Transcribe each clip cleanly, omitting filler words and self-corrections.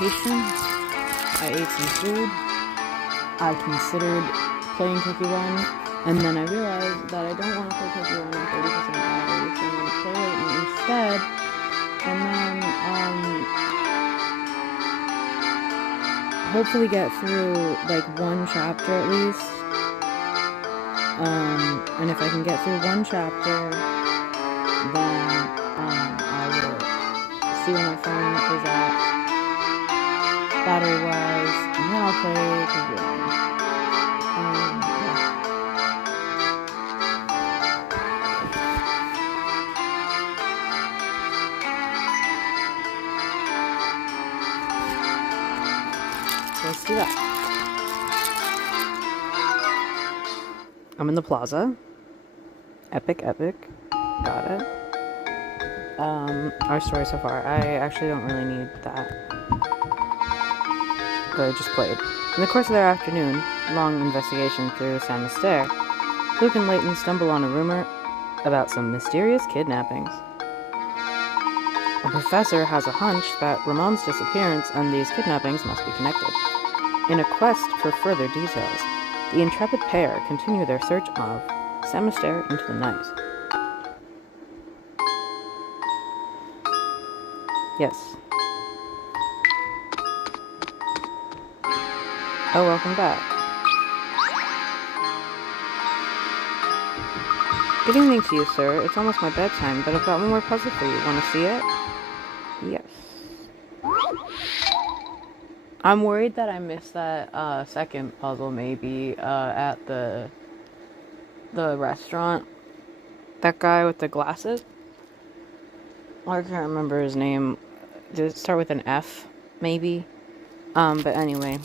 vacation. I ate some food. I considered playing Cookie Run, and then I realized that I don't want to play Cookie Run on 30% battery, so I'm going to play Layton instead, and then, hopefully get through, like, one chapter at least, and if I can get through one chapter, then, I will see where my phone is at, battery-wise, and then I'll play Cookie Run. Yeah. So let's do that. I'm in the plaza. Epic. Got it. Our story so far. I actually don't really need that. But I just played. In the course of their afternoon, long investigation through San Mister, Luke and Layton stumble on a rumor about some mysterious kidnappings. The professor has a hunch that Ramon's disappearance and these kidnappings must be connected. In a quest for further details, the intrepid pair continue their search of San Mister into the night. Yes. Oh, welcome back. Good evening to you, sir. It's almost my bedtime, but I've got one more puzzle for you. Want to see it? Yes. I'm worried that I missed that second puzzle, maybe, at the restaurant. That guy with the glasses? I can't remember his name. Did it start with an F, maybe? But anyway.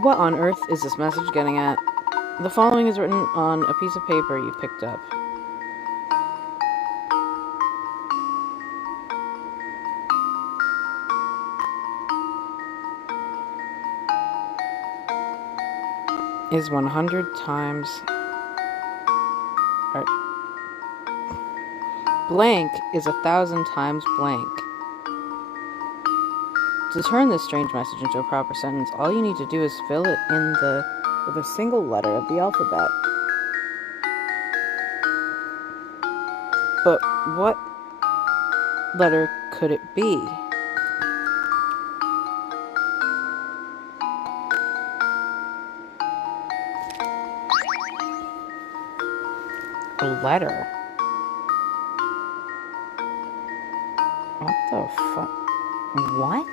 What on earth is this message getting at? The following is written on a piece of paper you picked up. Is 100 times... Alright. Blank is 1,000 times blank. To turn this strange message into a proper sentence, all you need to do is fill it in with a single letter of the alphabet. But what letter could it be? A letter? What the fuck? What?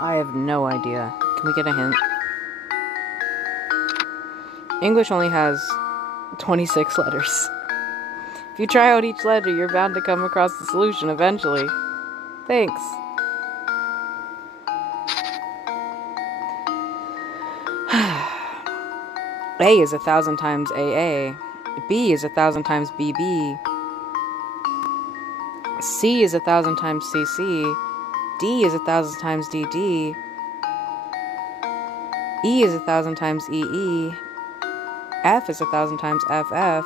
I have no idea. Can we get a hint? English only has 26 letters. If you try out each letter, you're bound to come across the solution eventually. Thanks. A is 1,000 times AA. B is 1,000 times BB. C is 1,000 times CC. D is 1,000 times DD. E is 1,000 times EE. F is 1,000 times FF.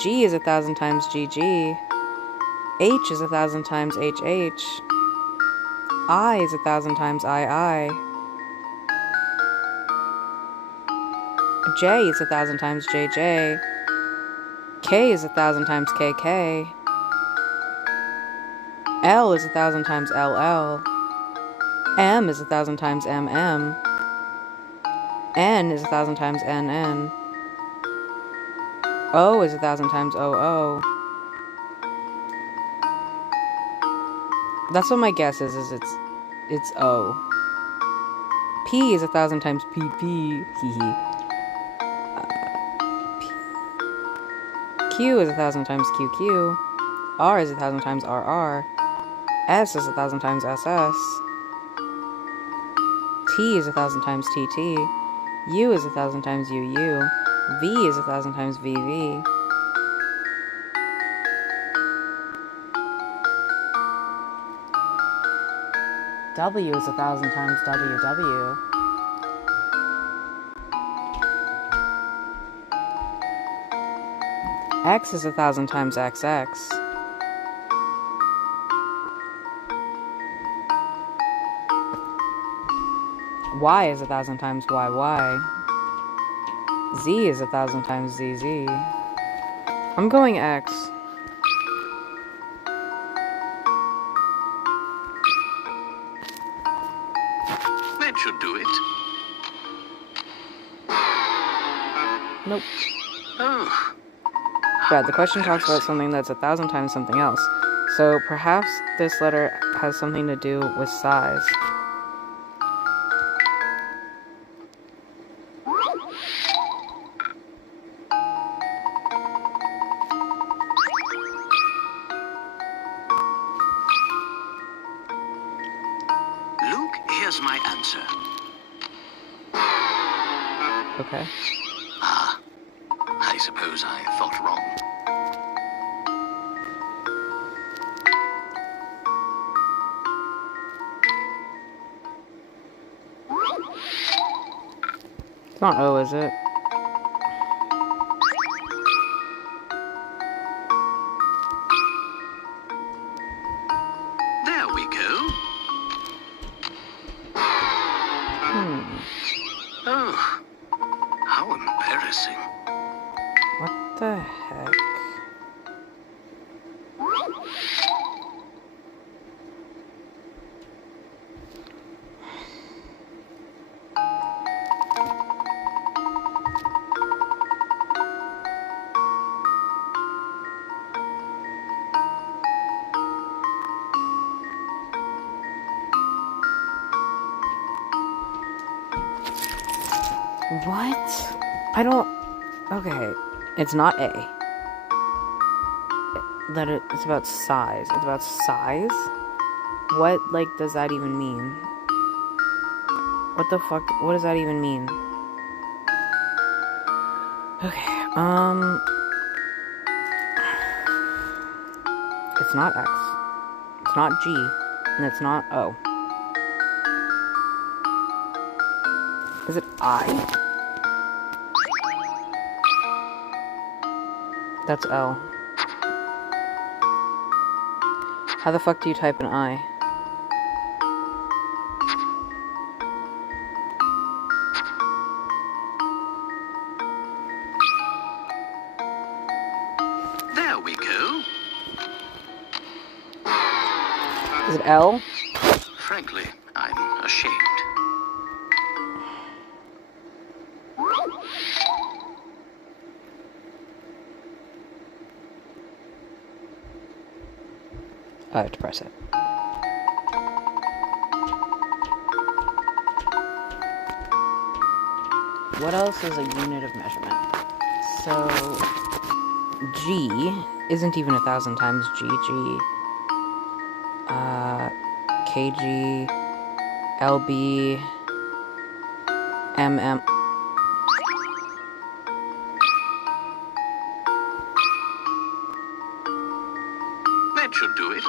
G is 1,000 times GG. H is 1,000 times HH. I is 1,000 times II. J is 1,000 times JJ. K is 1,000 times KK. L is 1,000 times LL. M is 1,000 times MM. N is 1,000 times NN. O is 1,000 times OO. That's what my guess is it's O. P is 1,000 times PP. Q is 1,000 times QQ. R is 1,000 times RR. S is 1,000 times SS. T is 1,000 times TT. U is 1,000 times UU. V is 1,000 times VV. W is 1,000 times WW. X is 1,000 times XX. Y is 1,000 times YY. Z is 1,000 times ZZ. I'm going X. That should do it. Nope. Oh. But the question talks about something that's 1,000 times something else. So perhaps this letter has something to do with size. Luke, here's my answer. Okay. Ah, I suppose I thought wrong. It's not O, is it? There we go. Oh, how embarrassing. What the heck? What? I don't... Okay. It's not A. It's about size. It's about size? What, like, does that even mean? What the fuck? What does that even mean? Okay, it's not X. It's not G. And it's not O. Is it I? That's L. How the fuck do you type an I? There we go. Is it L? Frankly, I'm ashamed. I have to press it. What else is a unit of measurement? So, G isn't even 1,000 times G. Kg, LB, MM. That should do it.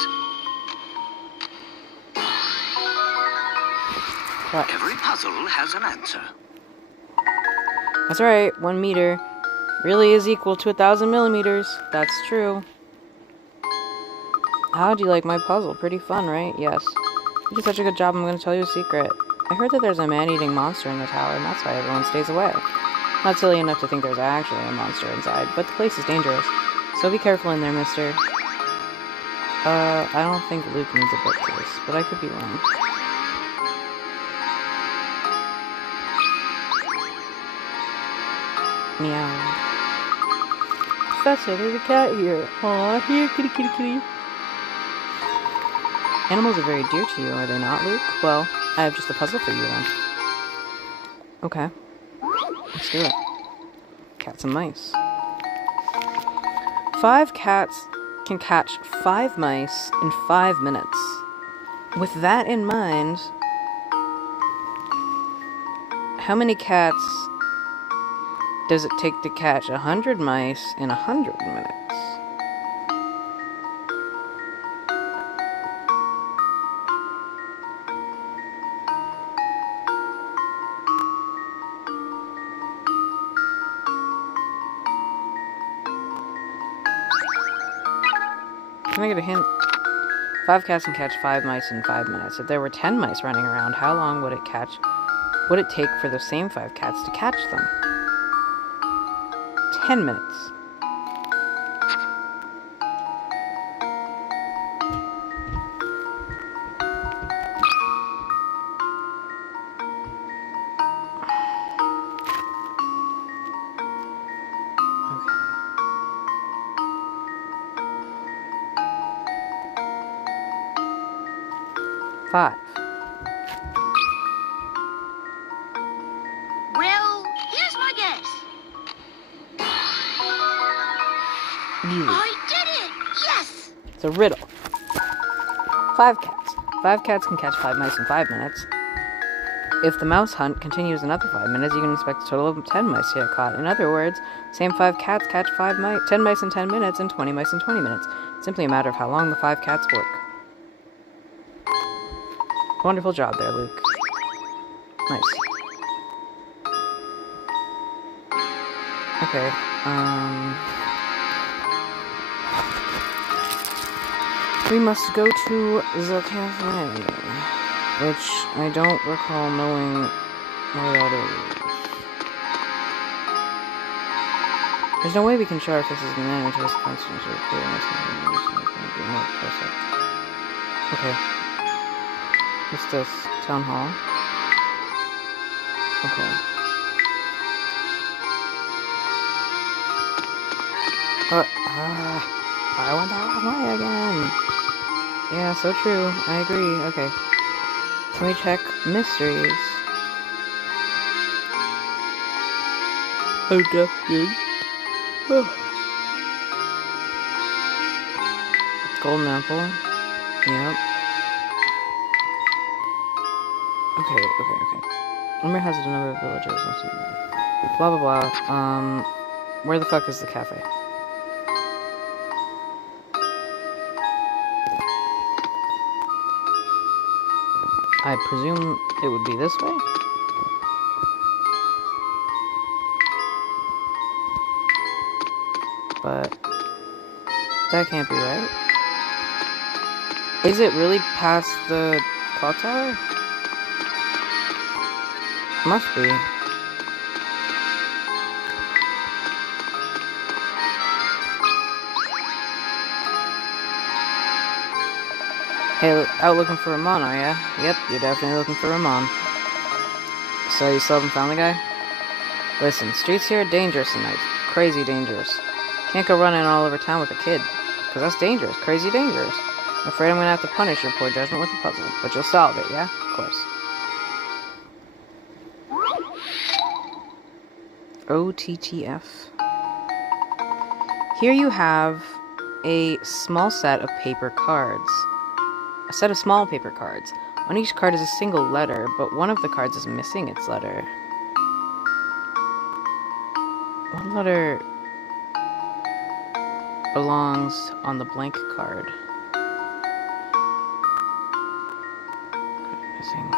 What? Every puzzle has an answer. That's right, 1 meter really is equal to 1,000 millimeters. That's true. How'd you like my puzzle? Pretty fun, right? Yes. You did such a good job, I'm going to tell you a secret. I heard that there's a man-eating monster in the tower, and that's why everyone stays away. Not silly enough to think there's actually a monster inside, but the place is dangerous. So be careful in there, mister. I don't think Luke needs a book for this, but I could be wrong. Meow. Professor, there's a cat here. Aw, here, kitty, kitty, kitty. Animals are very dear to you, are they not, Luke? Well, I have just a puzzle for you then. Okay. Let's do it. Cats and mice. 5 cats can catch 5 mice in 5 minutes. With that in mind, how many cats does it take to catch 100 mice in 100 minutes? Can I get a hint? 5 cats can catch 5 mice in 5 minutes. If there were 10 mice running around, how long would it take for the same 5 cats to catch them? 10 minutes. Okay. 5. Well, here's my guess. You. I did it! Yes! It's a riddle. 5 cats. 5 cats can catch 5 mice in 5 minutes. If the mouse hunt continues another 5 minutes, you can expect a total of 10 mice to get caught. In other words, same 5 cats catch 10 mice in 10 minutes and 20 mice in 20 minutes. It's simply a matter of how long the 5 cats work. Wonderful job there, Luke. Nice. Okay, we must go to the cafe, which I don't recall knowing where that is. There's no way we can show our faces in an to this constant or okay. What's this? Town hall? Okay. I went the wrong way again. Yeah, so true. I agree. Okay. Can we check mysteries? Oh, definitely. Oh. Golden apple. Yep. Okay. Umber has a number of villages. Blah, blah, blah. Where the fuck is the cafe? I presume it would be this way? But that can't be right. Is it really past the clock tower? Must be. Hey, out looking for Ramon, are ya? Yep, you're definitely looking for Ramon. So you still haven't found the guy? Listen, streets here are dangerous tonight. Crazy dangerous. Can't go running all over town with a kid. Because that's dangerous. Crazy dangerous. I'm afraid I'm gonna have to punish your poor judgment with a puzzle. But you'll solve it, yeah? Of course. OTTF. Here you have a small set of paper cards. A set of small paper cards. On each card is a single letter, but one of the cards is missing its letter. What letter belongs on the blank card? Missing.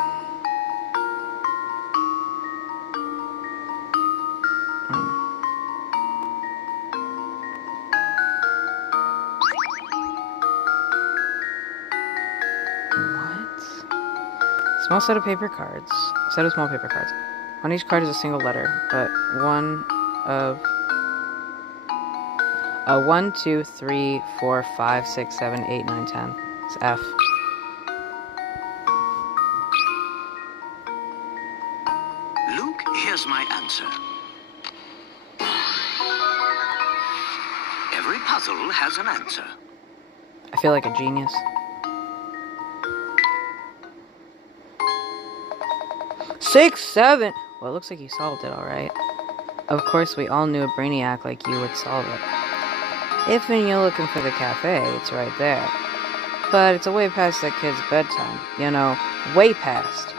Small set of paper cards. Set of small paper cards. On each card is a single letter, but one of 1, 2, 3, 4, 5, 6, 7, 8, 9, 10. It's F. Luke, here's my answer. Every puzzle has an answer. I feel like a genius. 6, 7. Well, it looks like you solved it, alright. Of course, we all knew a brainiac like you would solve it. If when you're looking for the cafe, it's right there. But it's a way past that kid's bedtime. You know, way past.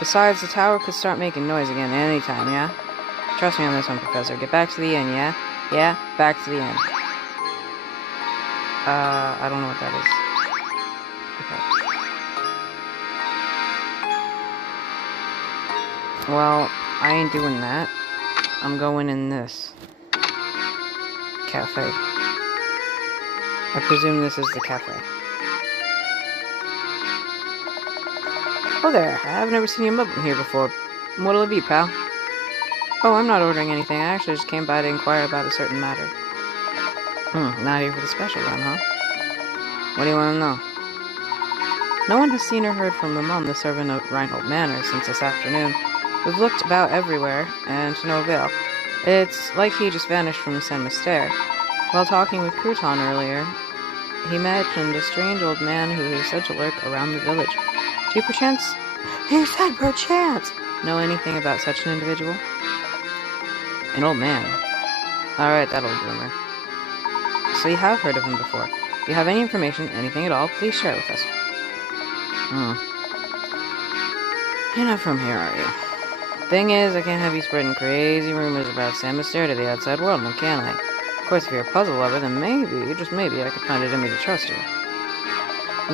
Besides, the tower could start making noise again anytime, yeah? Trust me on this one, Professor. Get back to the inn, yeah? Yeah? Back to the inn. I don't know what that is. Okay. Well, I ain't doing that. I'm going in this cafe. I presume this is the cafe. Oh there, I've never seen you mug in here before. What'll it be, pal? Oh, I'm not ordering anything. I actually just came by to inquire about a certain matter. Not here for the special then, huh? What do you want to know? No one has seen or heard from the mom, the servant of Reinhold Manor, since this afternoon. We've looked about everywhere, and to no avail. It's like he just vanished from Saint Mystere. While talking with Crouton earlier, he mentioned a strange old man who is said to lurk around the village. Do you perchance... He said perchance! Know anything about such an individual? An old man. Alright, that old rumor. So you have heard of him before. If you have any information, anything at all, please share it with us. You're not from here, are you? Thing is, I can't have you spreading crazy rumors about Saint Mystere to the outside world, now can I? Of course, if you're a puzzle lover, then maybe, just maybe, I could find it in me to trust you.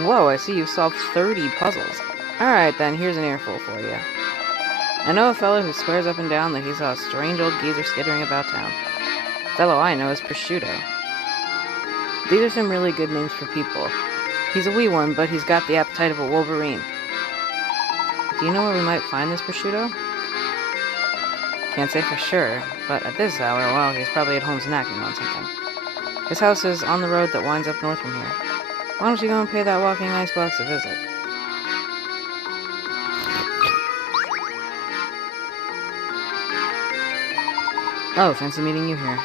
Whoa, I see you've solved 30 puzzles. Alright then, here's an earful for you. I know a fellow who swears up and down that he saw a strange old geezer skittering about town. The fellow I know is Prosciutto. These are some really good names for people. He's a wee one, but he's got the appetite of a wolverine. Do you know where we might find this Prosciutto? Can't say for sure, but at this hour, well, he's probably at home snacking on something. His house is on the road that winds up north from here. Why don't you go and pay that walking icebox a visit? Oh, fancy meeting you here.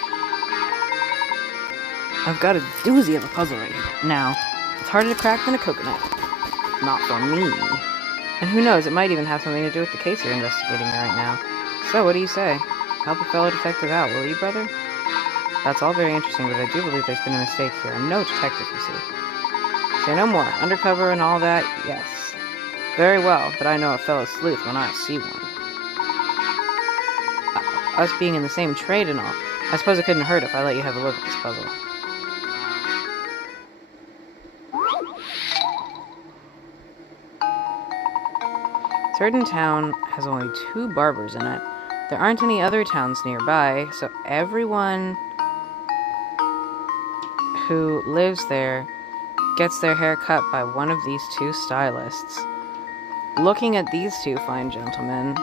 I've got a doozy of a puzzle right here. Now, it's harder to crack than a coconut. Not for me. And who knows, it might even have something to do with the case you're investigating right now. So, what do you say? Help a fellow detective out, will you, brother? That's all very interesting, but I do believe there's been a mistake here. I'm no detective, you see. Say no more. Undercover and all that, yes. Very well, but I know a fellow sleuth when I see one. Us being in the same trade and all, I suppose it couldn't hurt if I let you have a look at this puzzle. Certain town has only 2 barbers in it. There aren't any other towns nearby, so everyone who lives there gets their hair cut by one of these 2 stylists. Looking at these 2 fine gentlemen,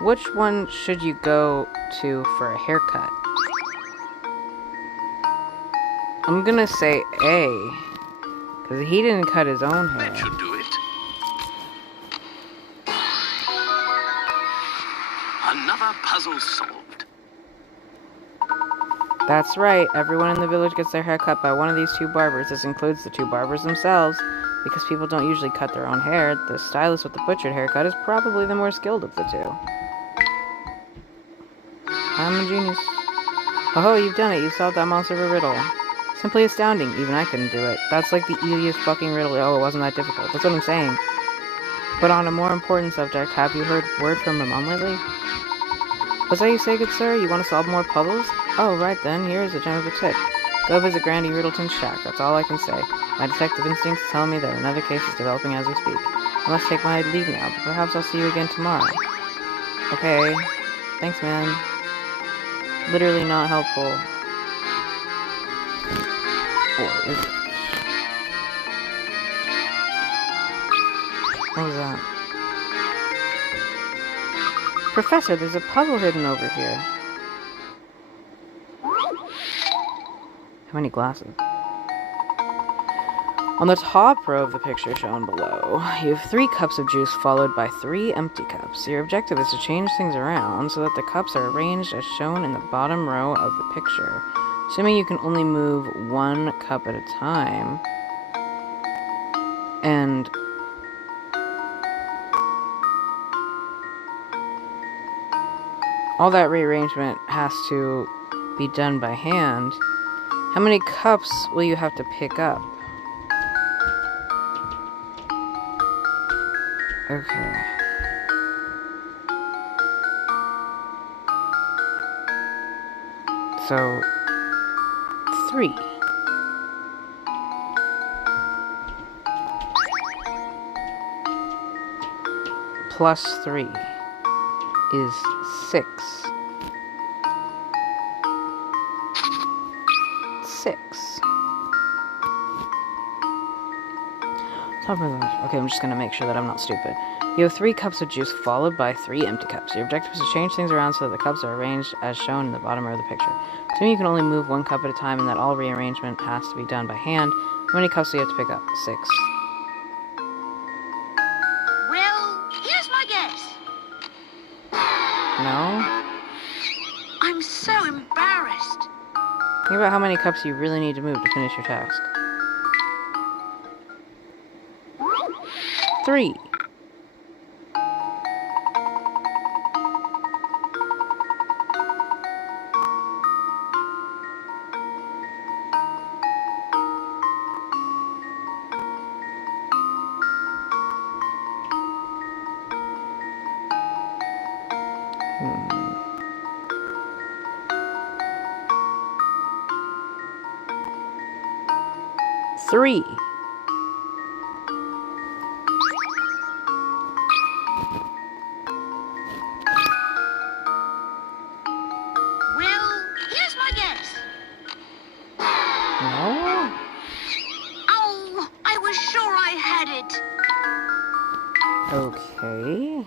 which one should you go to for a haircut? I'm gonna say A, because he didn't cut his own hair. That should do it. Another puzzle solved. That's right, everyone in the village gets their hair cut by one of these 2 barbers. This includes the 2 barbers themselves, because people don't usually cut their own hair. The stylist with the butchered haircut is probably the more skilled of the 2. I'm a genius. Oh, you've done it. You've solved that monster of a riddle. Simply astounding. Even I couldn't do it. That's like the easiest fucking riddle. Oh, it wasn't that difficult. That's what I'm saying. But on a more important subject, have you heard word from my mom lately? What's that you say, good sir? You want to solve more puzzles? Oh, right then. Here's a gem of a tip. Go visit Grandy Riddleton's shack. That's all I can say. My detective instincts tell me that another case is developing as we speak. I must take my leave now, but perhaps I'll see you again tomorrow. Okay. Thanks, man. Literally not helpful. Or is it? What was that? Professor, there's a puzzle hidden over here. How many glasses? On the top row of the picture shown below, you have 3 cups of juice followed by 3 empty cups. Your objective is to change things around so that the cups are arranged as shown in the bottom row of the picture. Assuming you can only move 1 cup at a time. And all that rearrangement has to be done by hand. How many cups will you have to pick up? Okay. So, 3. Plus 3 is 6. 6. Okay, I'm just gonna make sure that I'm not stupid. You have 3 cups of juice followed by 3 empty cups. Your objective is to change things around so that the cups are arranged as shown in the bottom row of the picture. Assuming you can only move 1 cup at a time and that all rearrangement has to be done by hand, how many cups do you have to pick up? 6. Well, here's my guess. No? I'm so embarrassed. Think about how many cups you really need to move to finish your task. 3. Three. Well, here's my guess. No? Oh, I was sure I had it. Okay.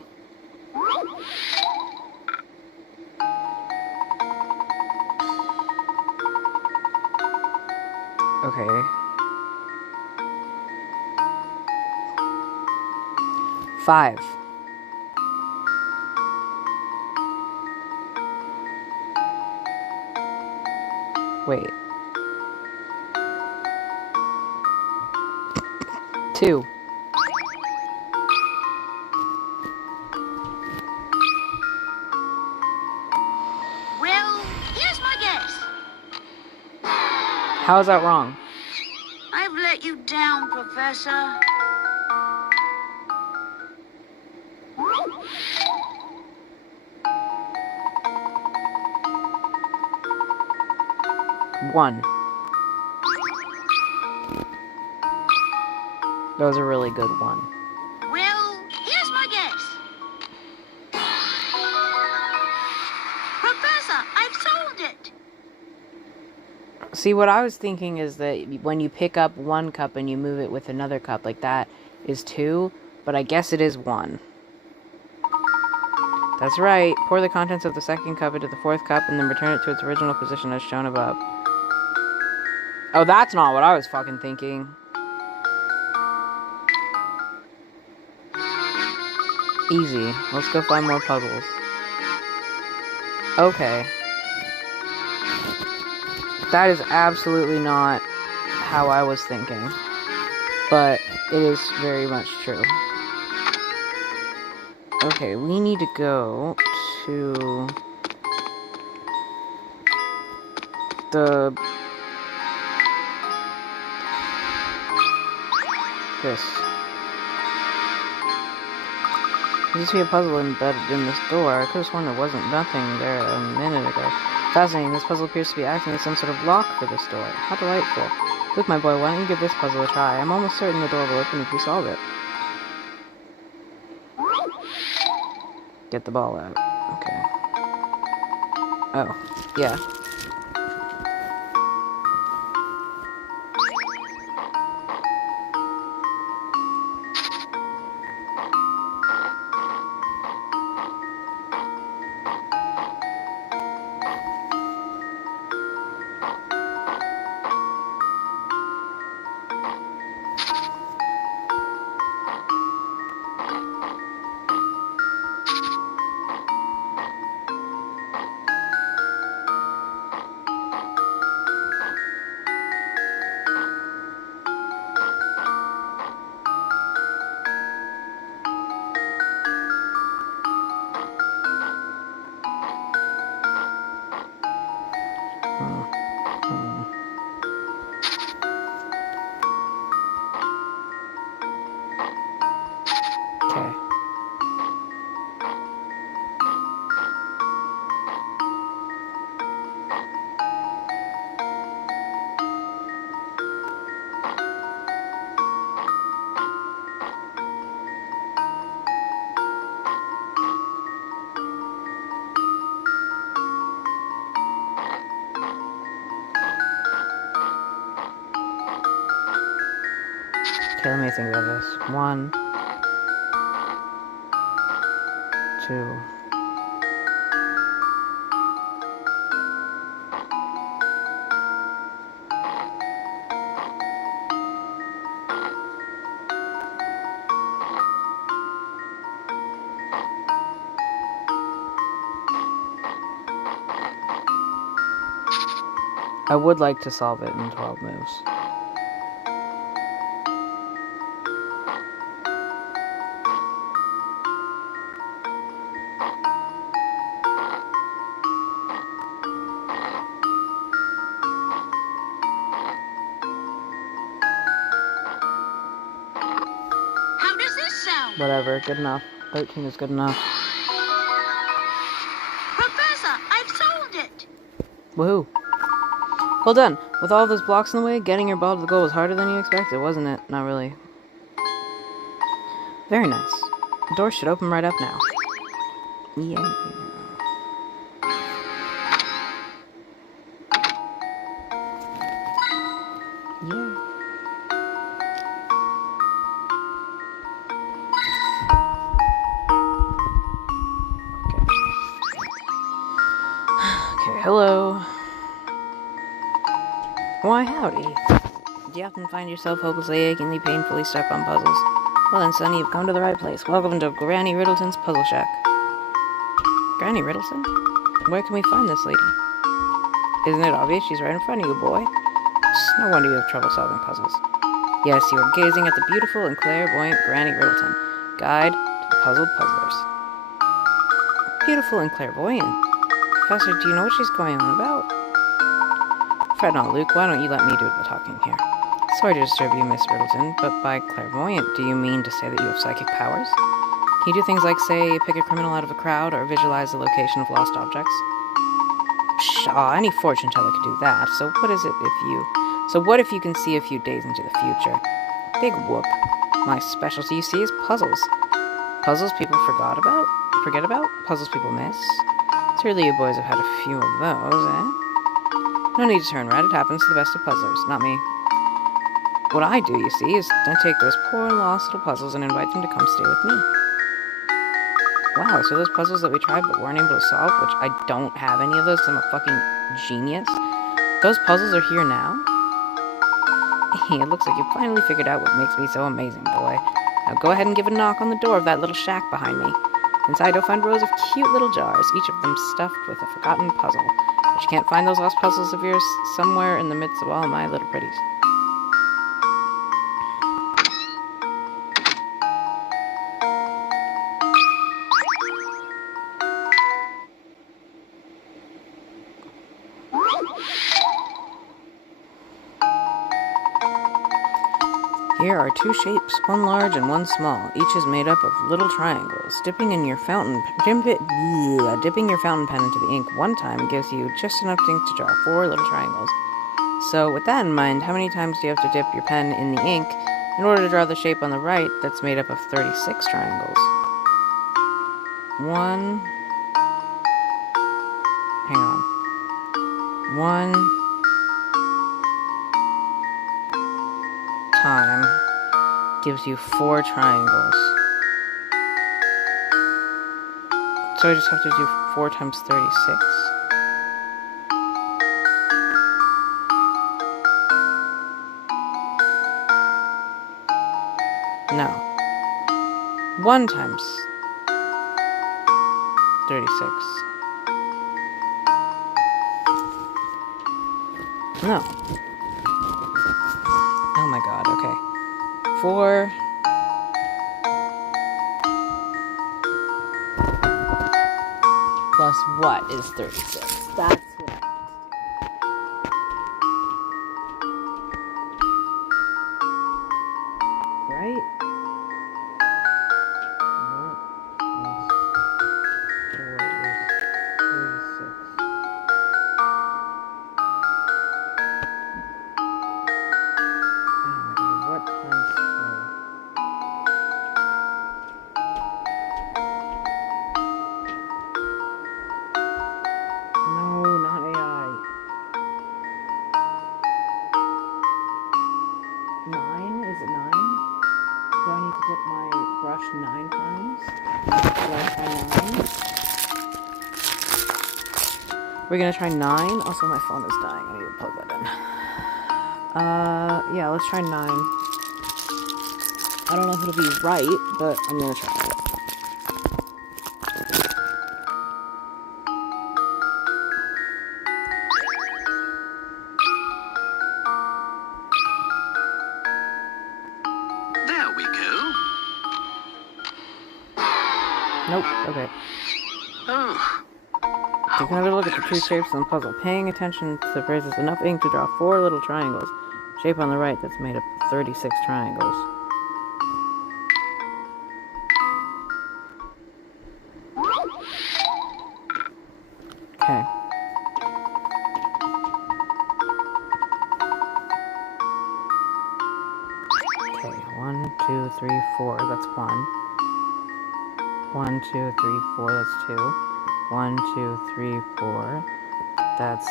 Okay. 5. Wait. 2. Well, here's my guess. How is that wrong? I've let you down, Professor. One. That was a really good one. Well, here's my guess. Professor, I've solved it. See, what I was thinking is that when you pick up 1 cup and you move it with another cup, like that is 2, but I guess it is 1. That's right. Pour the contents of the 2nd cup into the 4th cup and then return it to its original position as shown above. Oh, that's not what I was fucking thinking. Easy. Let's go find more puzzles. Okay. That is absolutely not how I was thinking. But it is very much true. Okay, we need to go to the... this. There used to be a puzzle embedded in this door. I could have sworn there wasn't nothing there a minute ago. Fascinating, this puzzle appears to be acting as some sort of lock for this door. How delightful. Look, my boy, why don't you give this puzzle a try? I'm almost certain the door will open if you solve it. Get the ball out. Okay. Oh, yeah. Okay, let me think about this. 1, 2. I would like to solve it in 12 moves. How does this sound? Whatever, good enough. 13 is good enough. Professor, I've solved it. Woohoo. Well done. With all those blocks in the way, getting your ball to the goal was harder than you expected, wasn't it? Not really. Very nice. The door should open right up now. Yeah. Yeah. Okay, hello. Why, howdy. Do you often find yourself hopelessly, achingly, painfully stuck on puzzles? Well then, son, you've come to the right place. Welcome to Granny Riddleton's Puzzle Shack. Granny Riddleton? Where can we find this lady? Isn't it obvious she's right in front of you, boy? It's no wonder you have trouble solving puzzles. Yes, you are gazing at the beautiful and clairvoyant Granny Riddleton, guide to the puzzled puzzlers. Beautiful and clairvoyant? Professor, do you know what she's going on about? Fret not, Luke. Why don't you let me do the talking here? Sorry to disturb you, Miss Riddleton, but by clairvoyant, do you mean to say that you have psychic powers? Can you do things like, say, pick a criminal out of a crowd, or visualize the location of lost objects? Pshaw, any fortune teller could do that. So what if you can see a few days into the future? Big whoop. My specialty, you see, is puzzles. Puzzles people forget about? Puzzles people miss? Surely you boys have had a few of those, eh? No need to turn red, it happens to the best of puzzlers, not me. What I do, you see, is I take those poor lost little puzzles and invite them to come stay with me. Wow, so those puzzles that we tried but weren't able to solve, which I don't have any of those because I'm a fucking genius, those puzzles are here now? It looks like you finally figured out what makes me so amazing, boy. Now go ahead and give a knock on the door of that little shack behind me. Inside you'll find rows of cute little jars, each of them stuffed with a forgotten puzzle. But you can't find those lost puzzles of yours somewhere in the midst of all my little pretties. Here are 2 shapes, one large and one small. Each is made up of little triangles. Dipping your fountain pen into the ink one time gives you just enough ink to draw 4 little triangles. So with that in mind, how many times do you have to dip your pen in the ink in order to draw the shape on the right that's made up of 36 triangles? 1... Hang on. 1... time gives you 4 triangles. So I just have to do 4 times 36. No. 1 times 36. No. Oh my god, okay. 4... plus what is 36? That's what. Right? What plus 4 is 36? Oh my god, what times 4? No, gosh, 9 times? Do I try 9? We're gonna try 9. Also, my phone is dying. I need to plug that in. Yeah, let's try 9. I don't know if it'll be right, but I'm gonna try it. There we go. Nope, okay. Oh. Take another look at the 2 shapes on the puzzle. Paying attention to the phrases enough ink to draw 4 little triangles. Shape on the right that's made up of 36 triangles. Okay. Okay, 1, 2, 3, 4, that's 1. 1, 2, 3, 4, that's 2. 1, 2, 3, 4, that's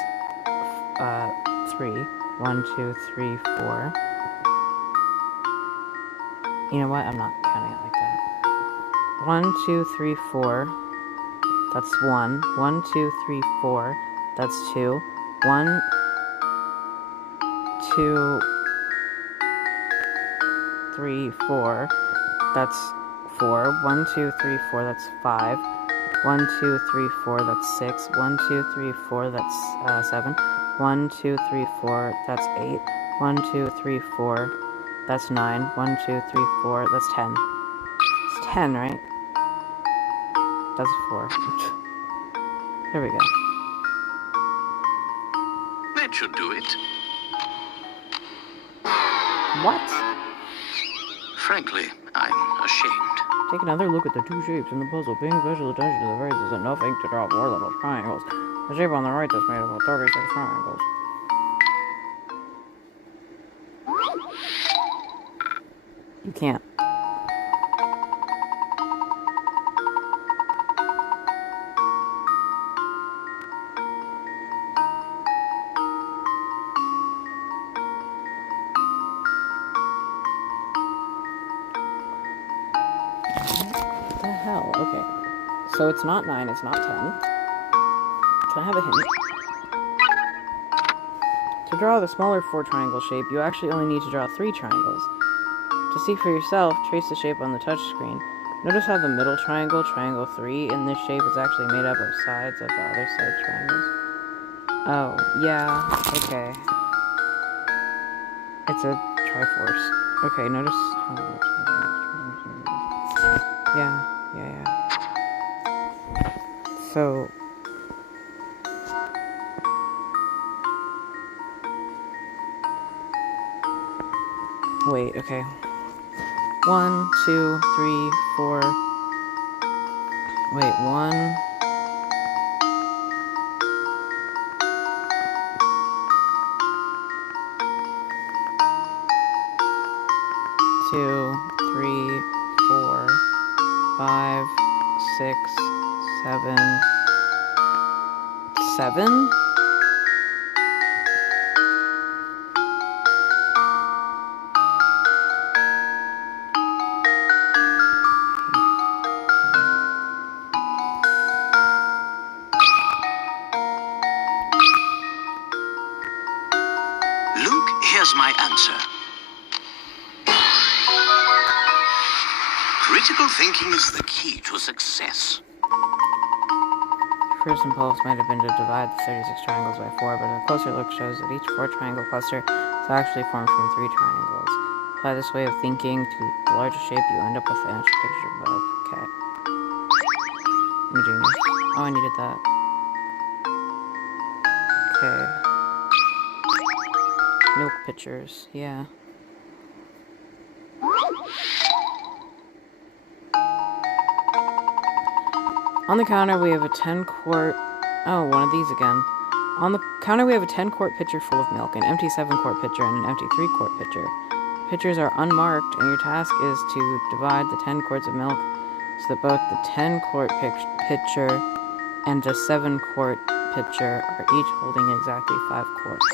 3. 1, 2, 3, 4. You know what? I'm not counting it like that. 1, 2, 3, 4. That's 1. 1, 2, 3, 4. That's 2. 1, 2, 3, 4. That's 4. 1, 2, 3, 4. That's 5. 1, 2, 3, 4. That's 6. 1, 2, 3, 4. That's 7. 1, 2, 3, 4. That's 8. 1, 2, 3, 4. That's 9. 1, 2, 3, 4. That's 10. It's 10, right? That's 4. There we go. That should do it. What? Frankly, I'm ashamed. Take another look at the 2 shapes in the puzzle. Paying special attention to the phrases enough ink to draw 4 little triangles. The shape on the right that's made up of 36 triangles. You can't. What the hell? Okay. So it's not 9, it's not 10. Can I have a hint? To draw the smaller 4 triangle shape, you actually only need to draw 3 triangles. To see for yourself, trace the shape on the touchscreen. Notice how the middle triangle, triangle 3, in this shape is actually made up of sides of the other side triangles. Oh, yeah, okay. It's a triforce. Okay, notice how... Yeah. So... Wait, okay. 1, 2, 3, 4... Wait, 1... 2, 3, 4, 5, 6, 7... 7? Luke, here's my answer. Critical thinking is the key to success. First impulse might have been to divide the 36 triangles by 4, but a closer look shows that each 4-triangle cluster is actually formed from 3 triangles. Apply this way of thinking to the larger shape, you end up with the finished picture above. Okay. I'm a genius. Oh, I needed that. Okay. Milk pitchers, yeah. On the counter, we have a 10-quart... Oh, one of these again. On the counter, we have a 10-quart pitcher full of milk, an empty 7-quart pitcher, and an empty 3-quart pitcher. Pitchers are unmarked, and your task is to divide the 10 quarts of milk so that both the 10-quart pitcher and the 7-quart pitcher are each holding exactly 5 quarts.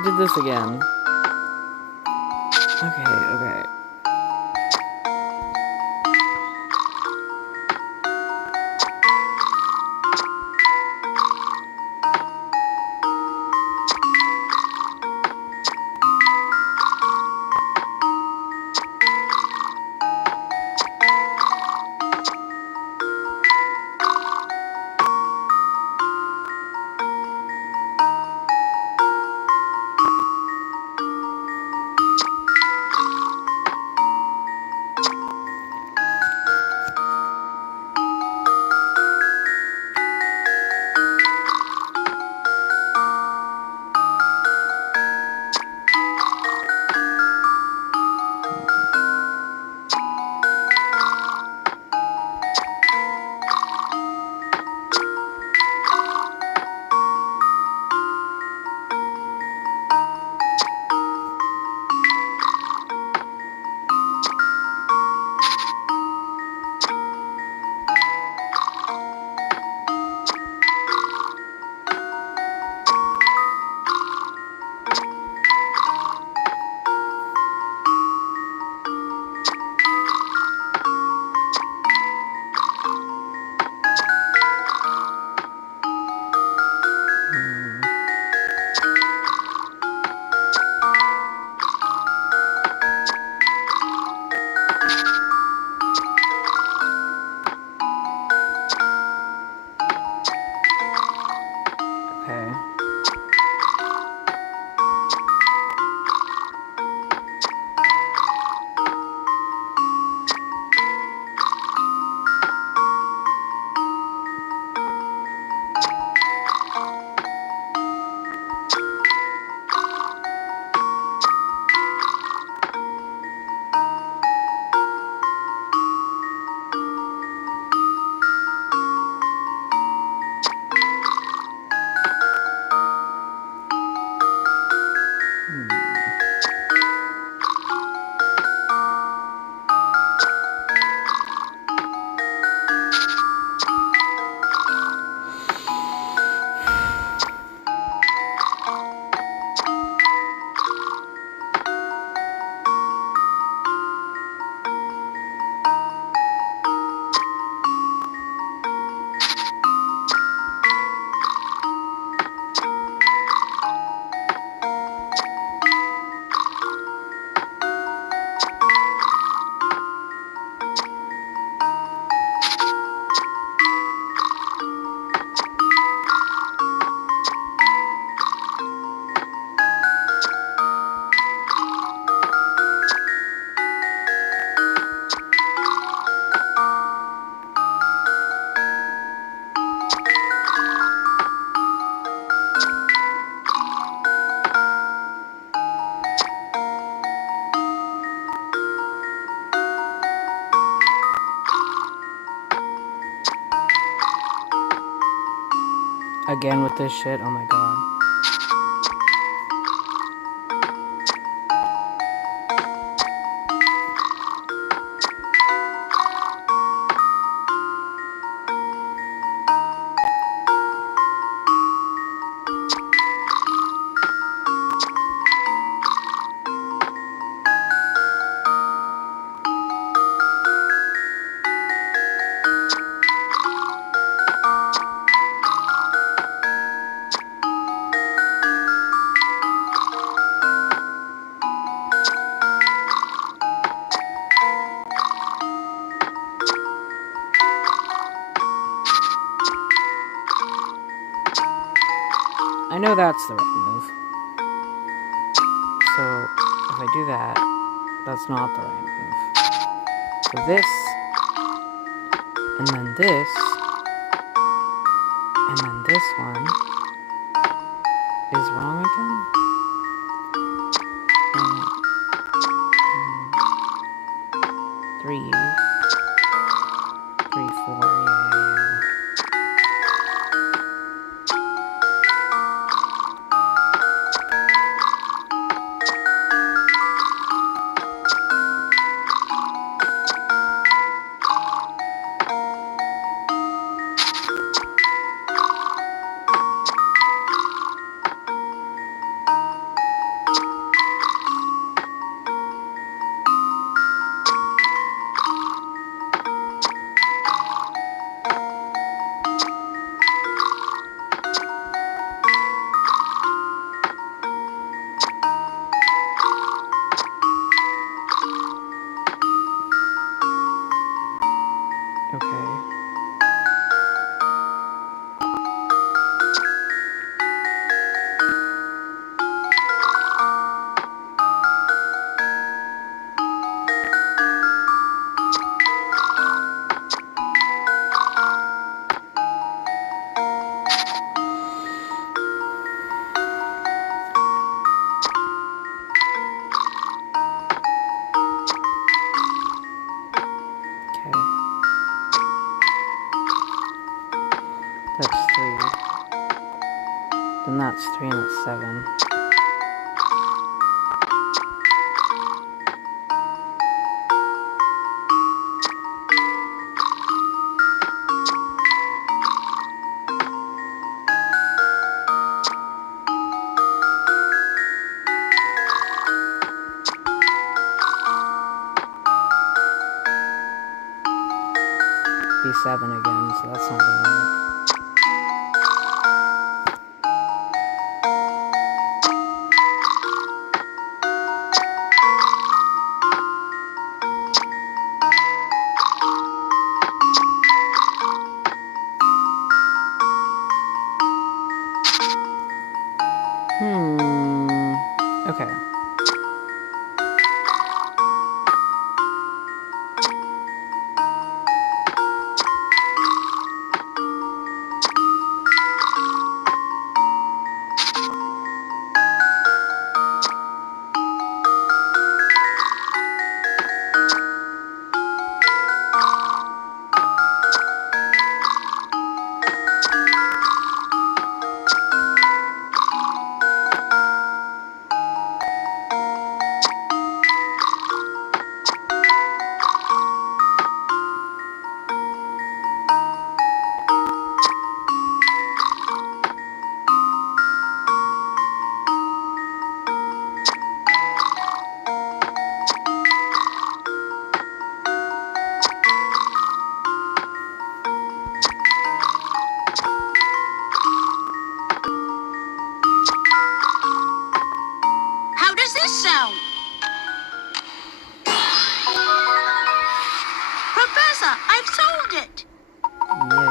we did this again. Okay. Okay. Again with this shit, oh my god. I know that's the right move. So, if I do that, that's not the right move. So this, and then this, and then this one is wrong again? And, 3, 4, yeah. Okay. Okay. That's 3. Then that's 3 and that's 7. Be 7 again, so that's not gonna work. Okay. How does this sound? Professor, I've solved it. Yay.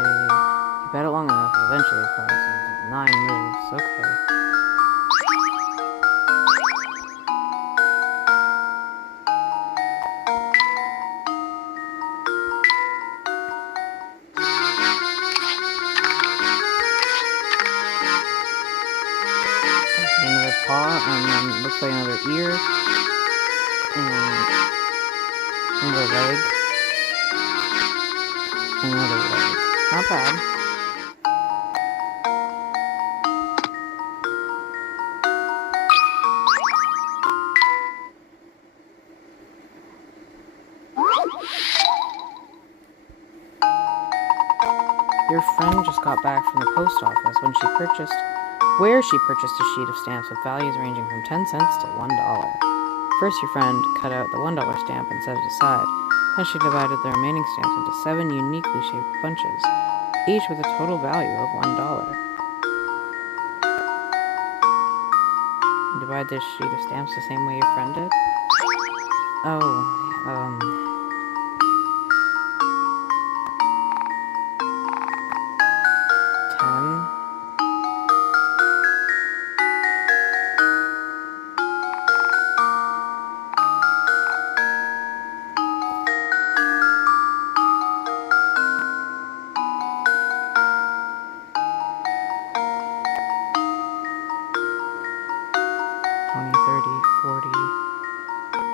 You bet it long enough, it eventually crosses. 9 moves, okay. There's another paw, and then looks like another ear, and another leg, and another leg. Not bad. Your friend just got back from the post office where she purchased a sheet of stamps with values ranging from 10 cents to $1. First, your friend cut out the $1 stamp and set it aside. Then she divided the remaining stamps into 7 uniquely shaped bunches, each with a total value of $1. You divide this sheet of stamps the same way your friend did? Oh, 10.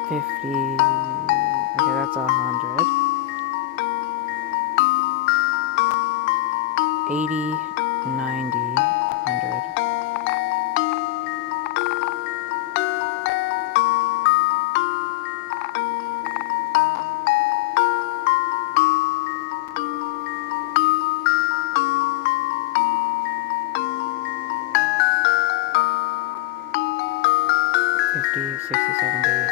$50. Okay, that's 100. 80, 90, 100. $50, $60, $70,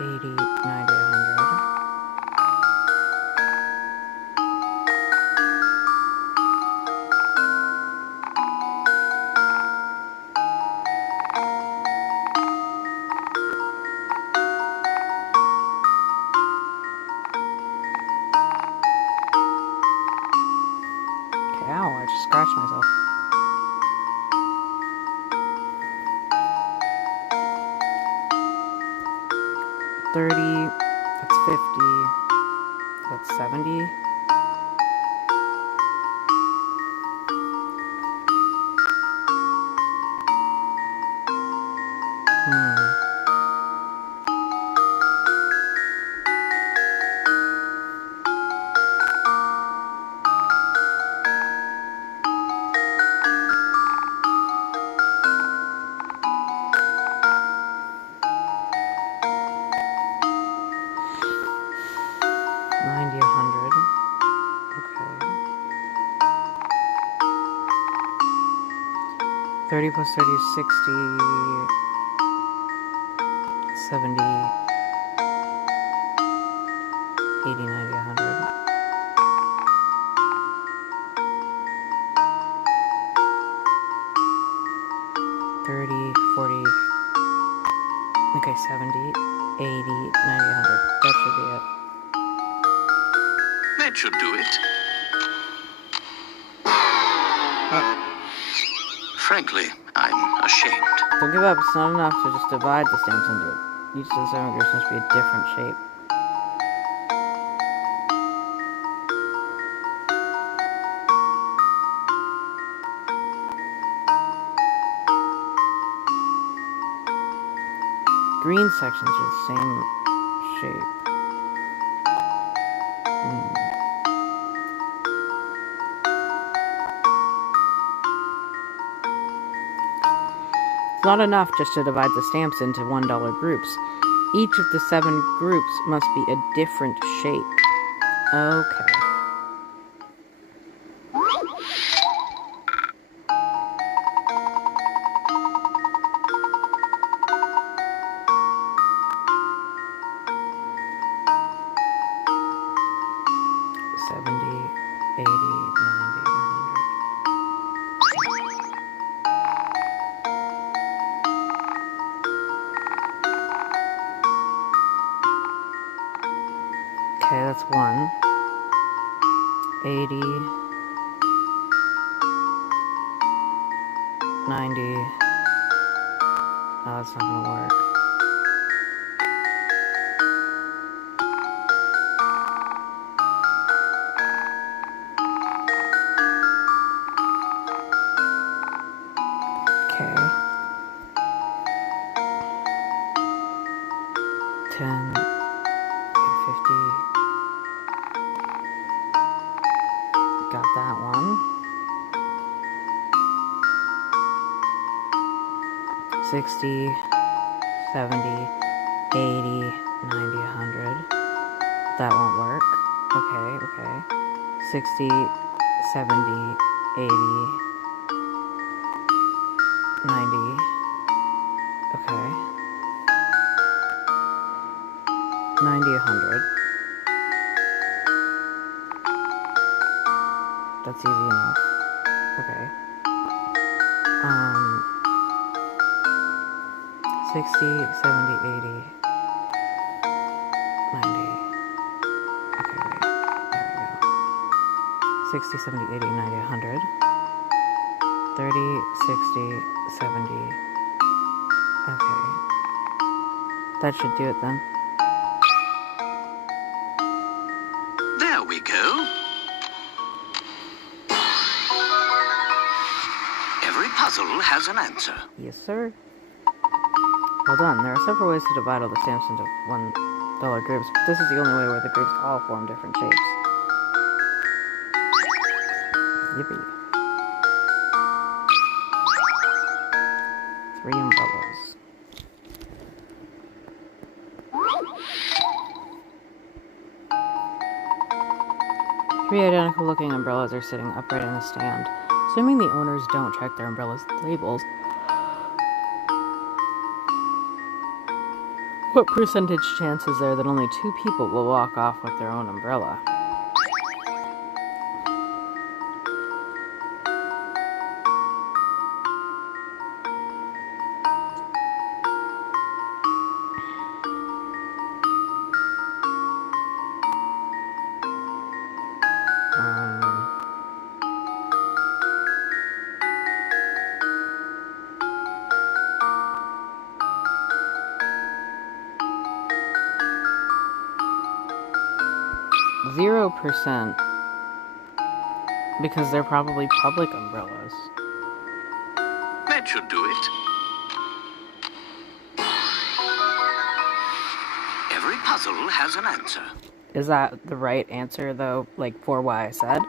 $80, $90, $100. catch myself. $30, that's $50, that's $70. $90, $100. Okay. 30 plus 30 is 60, 70, 80, 90, 100. $30, $40, okay, 70, 80, 90, 100. That should be it. That should do it. Frankly, I'm ashamed. Don't give up. It's not enough to just divide the stamps into each of the 7 groups must be a different shape. Green sections are the same shape. It's not enough just to divide the stamps into $1 groups. Each of the 7 groups must be a different shape. Okay. Okay, that's 1. 80, 90. Oh, that's not gonna work. Okay. 10, 50. Got that one. 60, 70, 80, 90, 100. That won't work. Okay, okay. 60, 70, 80, 90. Okay. 90, 100. That's easy enough. Okay. 60, 70, 80, 90. Okay, wait. There we go. 60, 70, 80, 90, 100. 30, 60, 70. Okay. That should do it then. There we go. Every puzzle has an answer. Yes, sir. Well done. There are several ways to divide all the stamps into $1 groups, but this is the only way where the groups all form different shapes. Yippee. 3 umbrellas. Three identical looking umbrellas are sitting upright in a stand. Assuming the owners don't check their umbrellas' labels, what percentage chance is there that only 2 people will walk off with their own umbrella? 0%. Because they're probably public umbrellas. That should do it. Every puzzle has an answer. Is that the right answer, though, like, for what I said?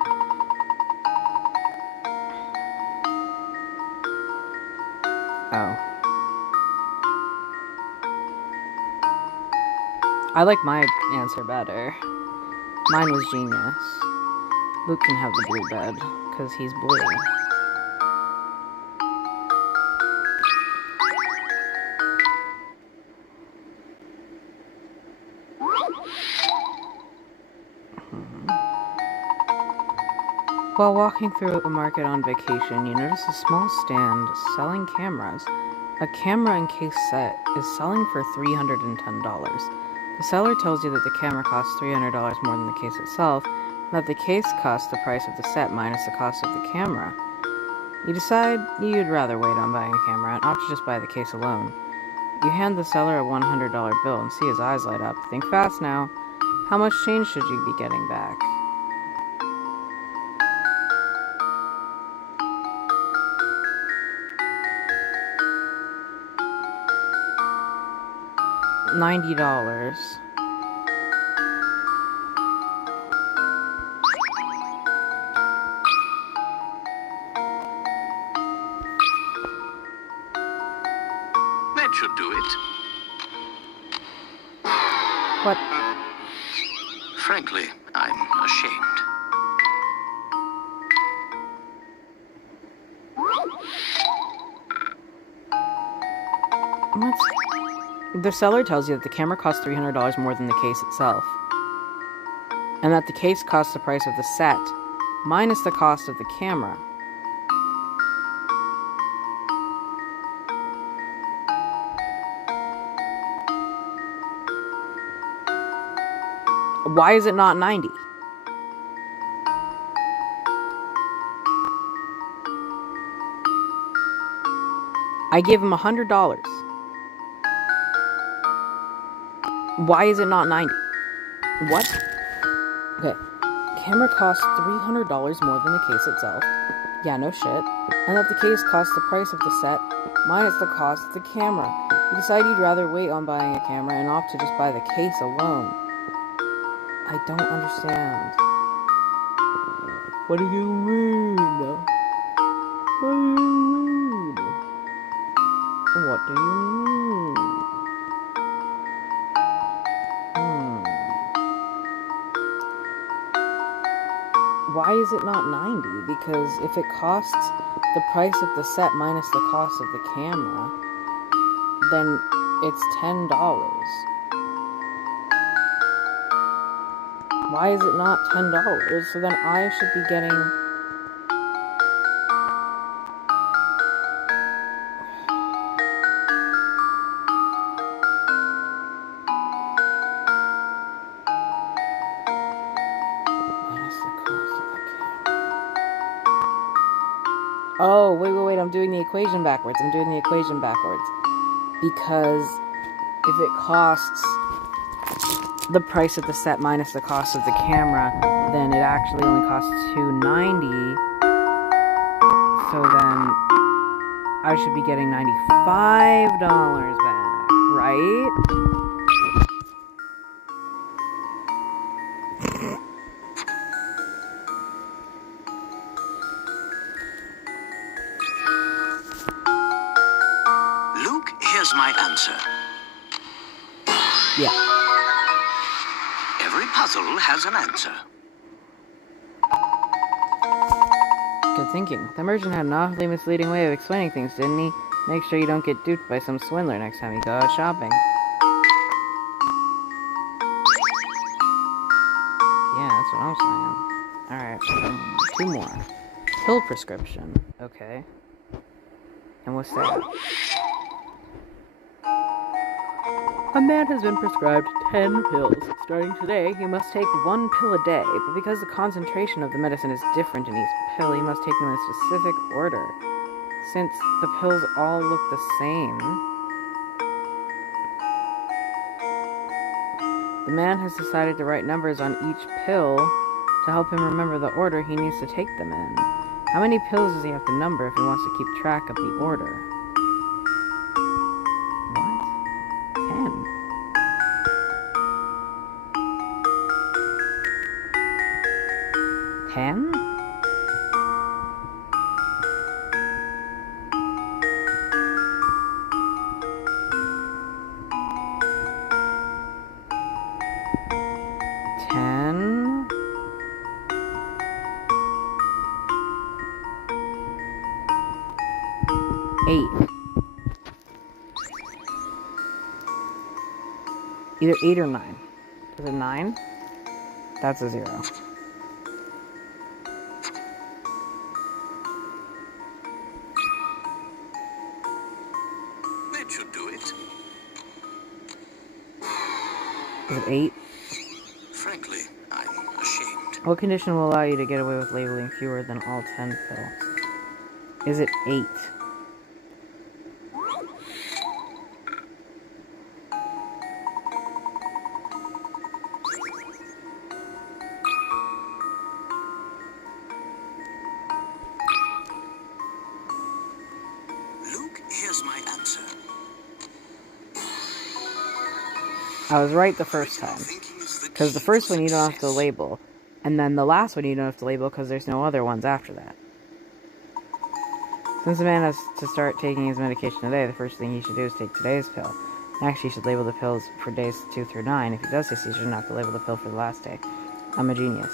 Oh. I like my answer better. Mine was genius. Luke can have the blue bed, because he's blue. While walking through a market on vacation, you notice a small stand selling cameras. A camera and case set is selling for $310. The seller tells you that the camera costs $300 more than the case itself, and that the case costs the price of the set minus the cost of the camera. You decide you'd rather wait on buying a camera and opt to just buy the case alone. You hand the seller a $100 bill and see his eyes light up. Think fast now. How much change should you be getting back? $90. That should do it. What? Frankly, I'm ashamed. What? The seller tells you that the camera costs $300 more than the case itself, and that the case costs the price of the set, minus the cost of the camera. Why is it not 90? I give him $100. Why is it not 90? What? Okay. Camera costs $300 more than the case itself. Yeah, no shit. And that the case costs the price of the set minus the cost of the camera. You decide you'd rather wait on buying a camera and opt to just buy the case alone. I don't understand. What do you mean? What do you mean? What do you mean? Why is it not 90? Because if it costs the price of the set minus the cost of the camera, then it's $10. Why is it not $10? So then I should be getting... minus the cost of the camera. Oh, wait, I'm doing the equation backwards. Because if it costs the price of the set minus the cost of the camera, then it actually only costs $290. So then I should be getting $95 back, right? Luke, here's my answer. Yeah. Every puzzle has an answer. Good thinking. The merchant had an awfully misleading way of explaining things, didn't he? Make sure you don't get duped by some swindler next time you go out shopping. Yeah, that's what I'm saying. Alright, 2 more. Pill prescription. Okay. And what's that? A man has been prescribed 10 pills. Starting today, he must take 1 pill a day, but because the concentration of the medicine is different in each pill, he must take them in a specific order. Since the pills all look the same, the The man has decided to write numbers on each pill to help him remember the order he needs to take them in. How many pills does he have to number if he wants to keep track of the order? What? 10. 10? Either 8 or 9. Is it 9? That's a 0. That should do it. Is it 8? Frankly, I'm ashamed. What condition will allow you to get away with labeling fewer than all 10 pills? Is it 8? Luke, here's my answer. I was right the first time. Because the first one you don't have to label. And then the last one you don't have to label because there's no other ones after that. Since the man has to start taking his medication today, the first thing he should do is take today's pill. Next, he should label the pills for days 2 through 9. If he does this, he shouldn't have to label the pill for the last day. I'm a genius.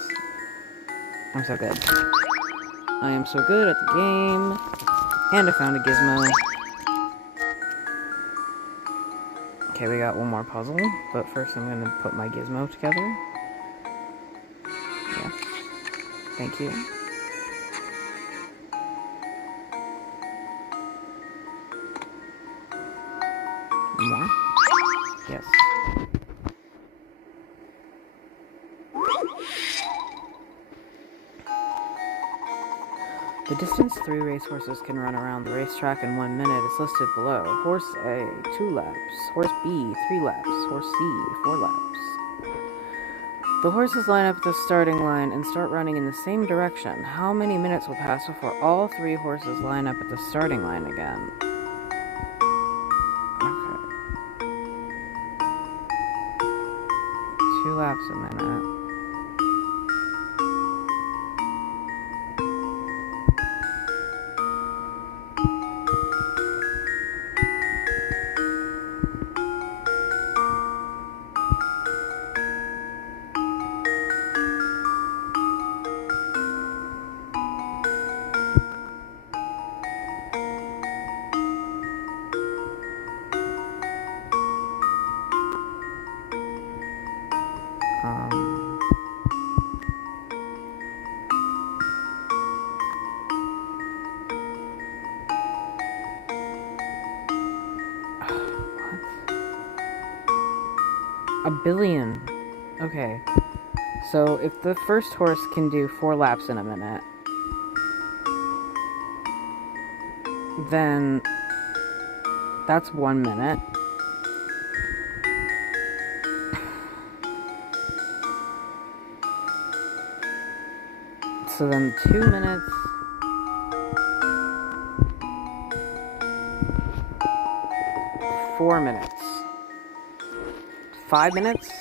I'm so good. I am so good at the game. And I found a gizmo. Okay, we got one more puzzle. But first I'm going to put my gizmo together. Yeah. Thank you. One more? Yes. The distance 3 racehorses can run around the racetrack in 1 minute is listed below. Horse A, 2 laps. Horse B, 3 laps. Horse C, 4 laps. The horses line up at the starting line and start running in the same direction. How many minutes will pass before all 3 horses line up at the starting line again? Okay. 2 laps a minute. A billion. Okay. So if the first horse can do 4 laps in a minute, then that's 1 minute. So then 2 minutes. 4 minutes. 5 minutes?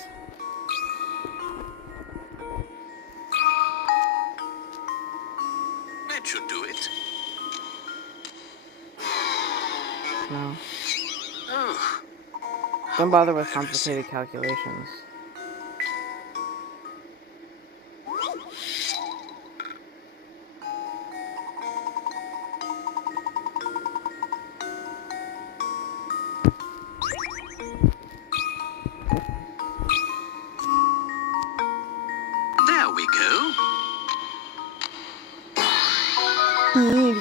That should do it. No. Oh, Don't bother with complicated calculations. there we go.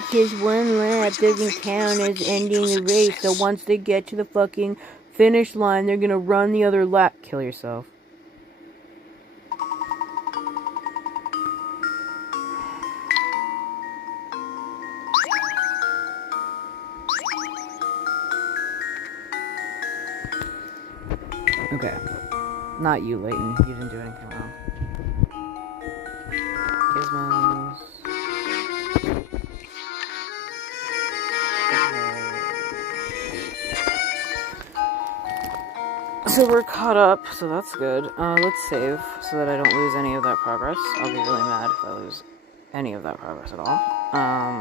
Because 1 lap doesn't count as ending the race, so once they get to the fucking finish line, they're gonna run the other lap. Kill yourself. Okay. Not you, Layton. You didn't do anything wrong. Gizmos. So we're caught up, so that's good. Let's save so that I don't lose any of that progress. I'll be really mad if I lose any of that progress at all.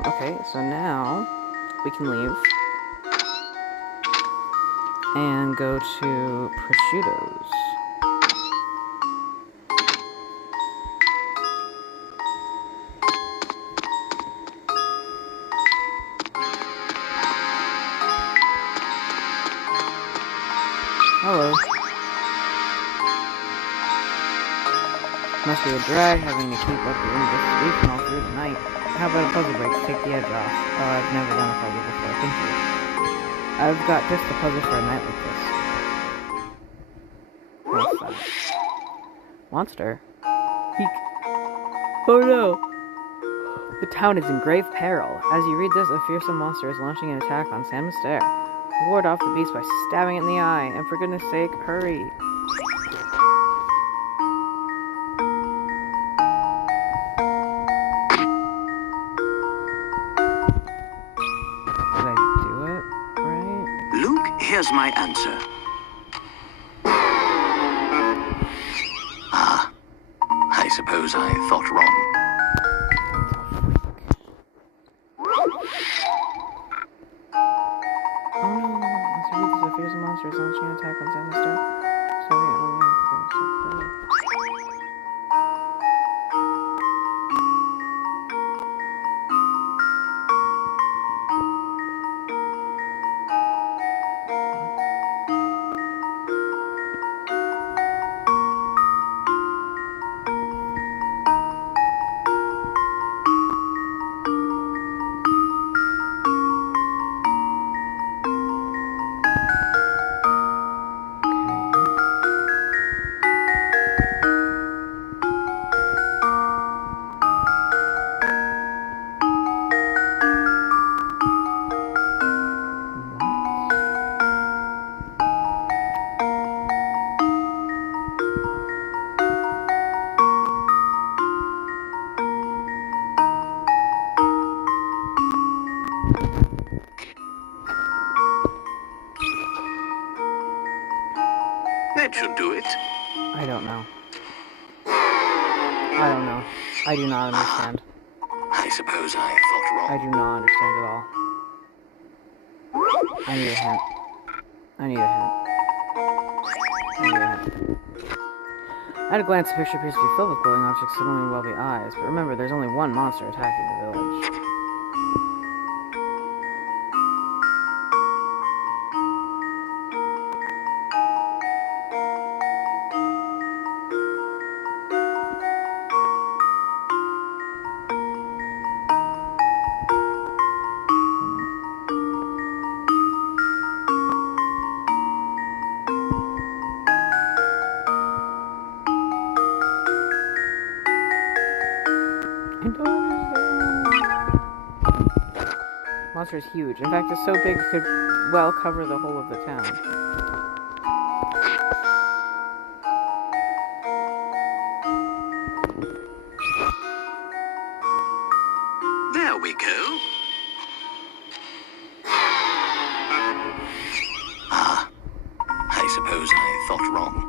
Okay, so now we can leave and go to prosciuttos. Hello. Must be a drag having to keep up your investigation all through the night. How about a puzzle break to take the edge off? Oh, I've never done a puzzle before, thank you. I've got just the puzzle for a night like this. What's that? Monster? Eek. Oh no! The town is in grave peril. As you read this, a fearsome monster is launching an attack on San Mister. Ward off the beast by stabbing it in the eye, and for goodness sake, hurry. Did I do it right? Luke, here's my answer. Ah, I suppose I thought wrong. Oh no, as you read this, a fearsome monster is launching an attack on San Mister. Stabbing it in the eye, for goodness sake, hurry. That should do it. I don't know. I don't know. I do not understand. I suppose I thought I wrong. do not understand at all. I need a hint. I need a hint. I need a hint. At a glance, the picture appears to be filled with glowing objects suddenly will be eyes, but remember, there's only one monster attacking the village. I don't understand. Monster is huge. In fact, it's so big it could well cover the whole of the town. There we go. Ah, I suppose I thought wrong.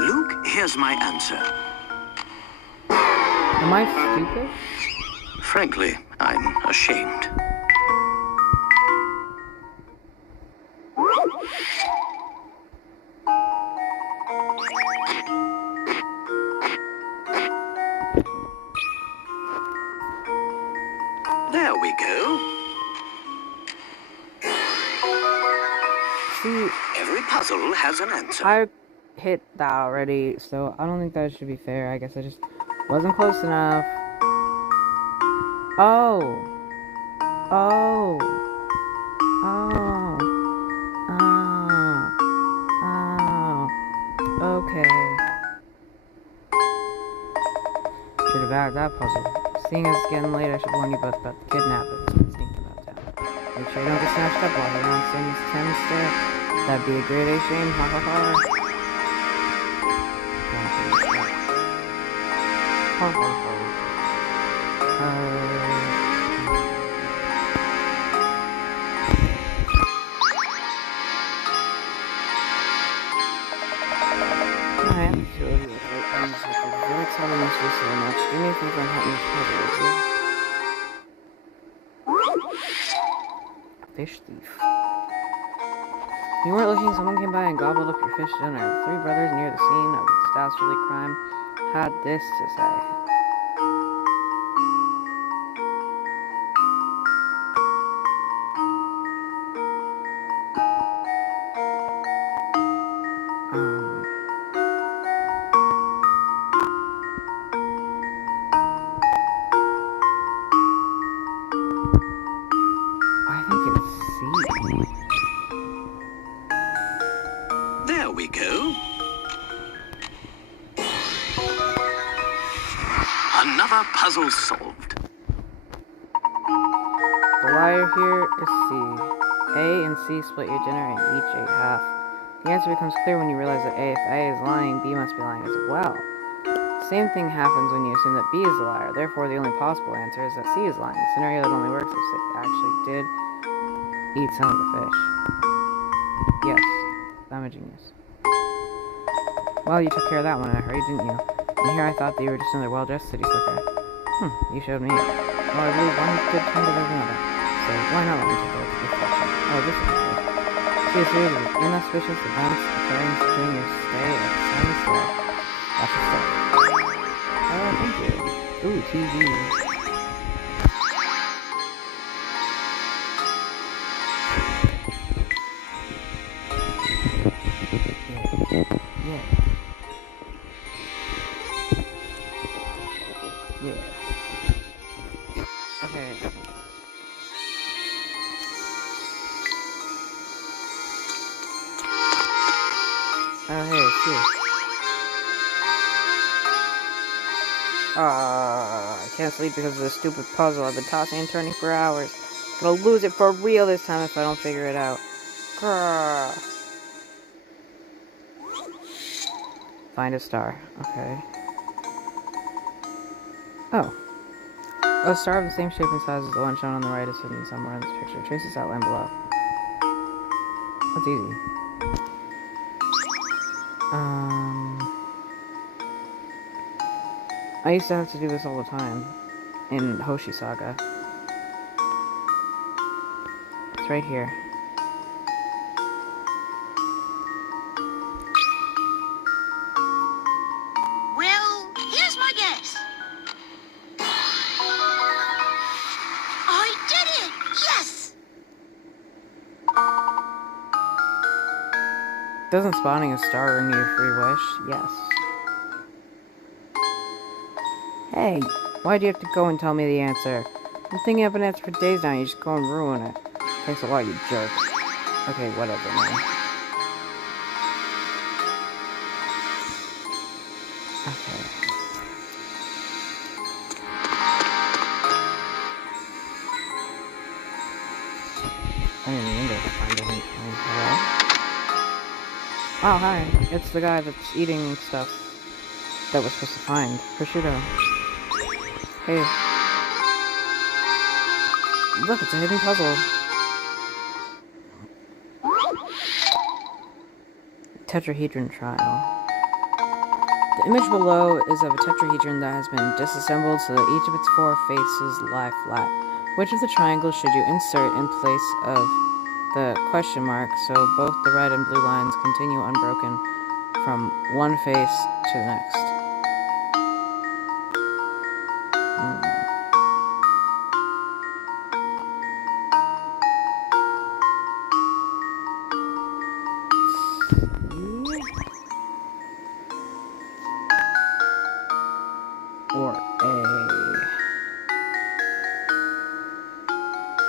Luke, here's my answer. Am I stupid? Frankly, I'm ashamed. go. See, Every puzzle has an answer. I hit that already, so I don't think that should be fair. I guess I just wasn't close enough. Oh. Oh. Oh. Oh. Oh. Okay. Should have added that puzzle. Seeing as it's getting late, I should warn you both about the kidnappers and sneaking about town. Make sure you don't get snatched up while you're on Sammy's stair. That'd be a grade A shame. Ha ha ha. Ha ha ha. Alright, so very exciting to see so much. Do me a favor and help me with puzzle, would you? Fish thief. You weren't looking, someone came by and gobbled up your fish dinner. The three brothers near the scene of the dastardly crime had this to say. I think it's C. There we go. Another puzzle solved. The liar here is C. A and C split your dinner and each ate half. The answer becomes clear when you realize that if A is lying, B must be lying as well. The same thing happens when you assume that B is the liar. Therefore, the only possible answer is that C is lying. A scenario that only works if C actually did eat some of the fish. Yes, I'm a genius. Well, you took care of that one in a hurry, didn't you? And here I thought that you were just another well-dressed city slicker. You showed me. Well, I believe one good turn to another. So why not let me take a look at this section? Oh, this is good. See a series of inauspicious events occurring during your stay at Sammy's Stair. That's your stuff. Oh, thank you. Ooh, TV. Yeah. Okay. Oh, hey, it's you. I can't sleep because of this stupid puzzle. I've been tossing and turning for hours. Gonna lose it for real this time if I don't figure it out. Grrr. Find a star. Okay. Oh. A star of the same shape and size as the one shown on the right is hidden somewhere in this picture. Trace this outline below. That's easy. I used to have to do this all the time in Hoshi Saga. It's right here. Well, here's my guess. I did it! Yes! Doesn't spawning a star earn you a free wish? Yes. Hey, why'd you have to go and tell me the answer? I'm thinking up an answer for days now, you just go and ruin it. Thanks a lot, you jerk. Okay, whatever, man. Okay. I didn't mean to find a hint. Hello? Oh, hi. It's the guy that's eating stuff that we're supposed to find. Prosciutto. Hey. Look, it's a hidden puzzle. Tetrahedron trial. The image below is of a tetrahedron that has been disassembled so that each of its four faces lie flat. Which of the triangles should you insert in place of the question mark so both the red and blue lines continue unbroken from one face to the next?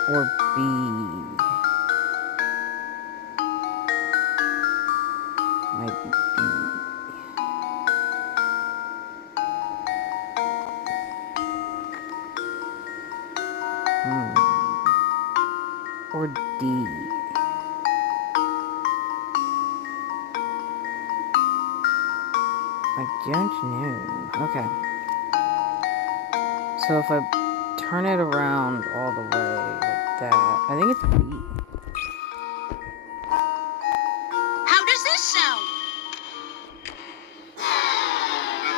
or B? Might be B. Or D. I don't know. Okay. So if I turn it around all the way like that, I think it's B. How does this sound?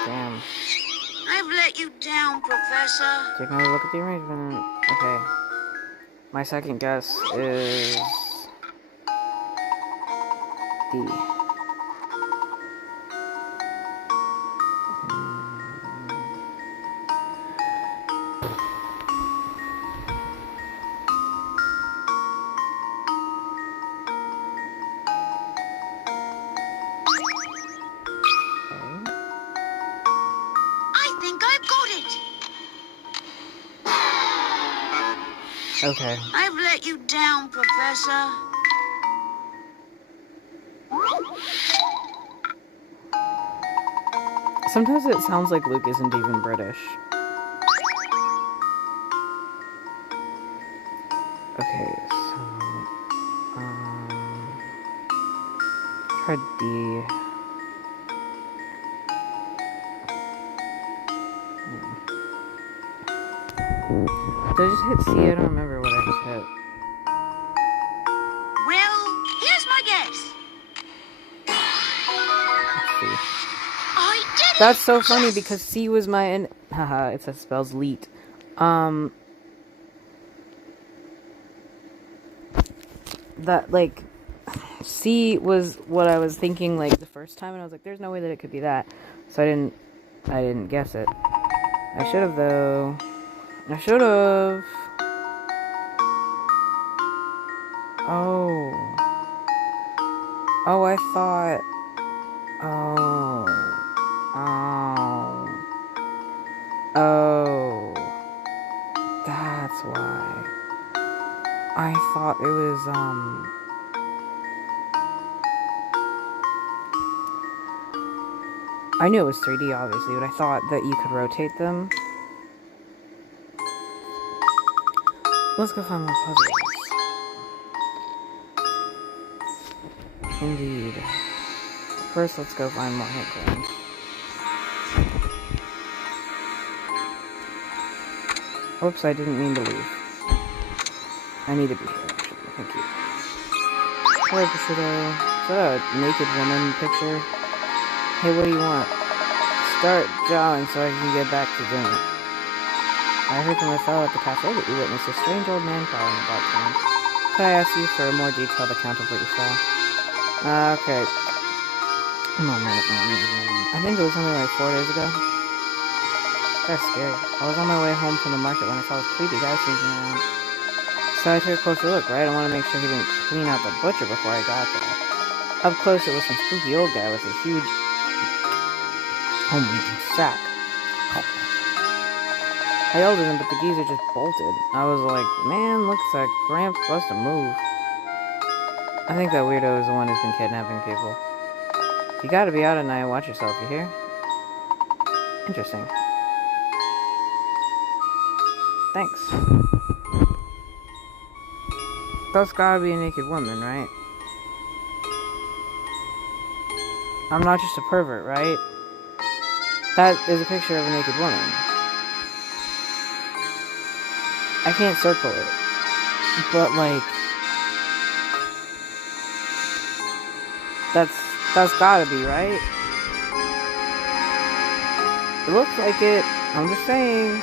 Damn. I've let you down, Professor. Take another look at the arrangement. Okay. My second guess is D. I think I've got it. Okay. I've let you down, Professor. Sometimes it sounds like Luke isn't even British. Okay, so try D. Did I just hit C? I don't remember what I just hit. Well, here's my guess. Let's see. I did it! That's so funny Yes! because C was my haha, it says spells leet. That like C was what I was thinking like the first time, and I was like, there's no way that it could be that. So I didn't guess it. I should have though. I should have. Oh. Oh, I thought. Oh. Oh. Oh. That's why. I thought it was, I knew it was 3D, obviously, but I thought that you could rotate them. Let's go find more puzzles. Indeed. First, let's go find more hit coins. Oops, I didn't mean to leave. I need to be here, actually. Thank you. Hello, Prosciutto. Is that a naked woman picture? Hey, what do you want? Start jawing so I can get back to dinner. I heard from my fellow at the cafe that you witnessed a strange old man prowling about town. Could I ask you for a more detailed account of what you saw? Okay. I think it was something like 4 days ago. That's scary. I was on my way home from the market when I saw this creepy guy sneaking around. So I took a closer look, right? I want to make sure he didn't clean out the butcher before I got there. Up close, it was some spooky old guy with a huge sack. I yelled at him, but the geezer just bolted. I was like, man, looks like Gramps must have moved. I think that weirdo is the one who's been kidnapping people. You gotta be out at night. Watch yourself, you hear? Interesting. Thanks. That's gotta be a naked woman, right? I'm not just a pervert, right? That is a picture of a naked woman. I can't circle it. But, like... That's gotta be, right? It looks like it. I'm just saying.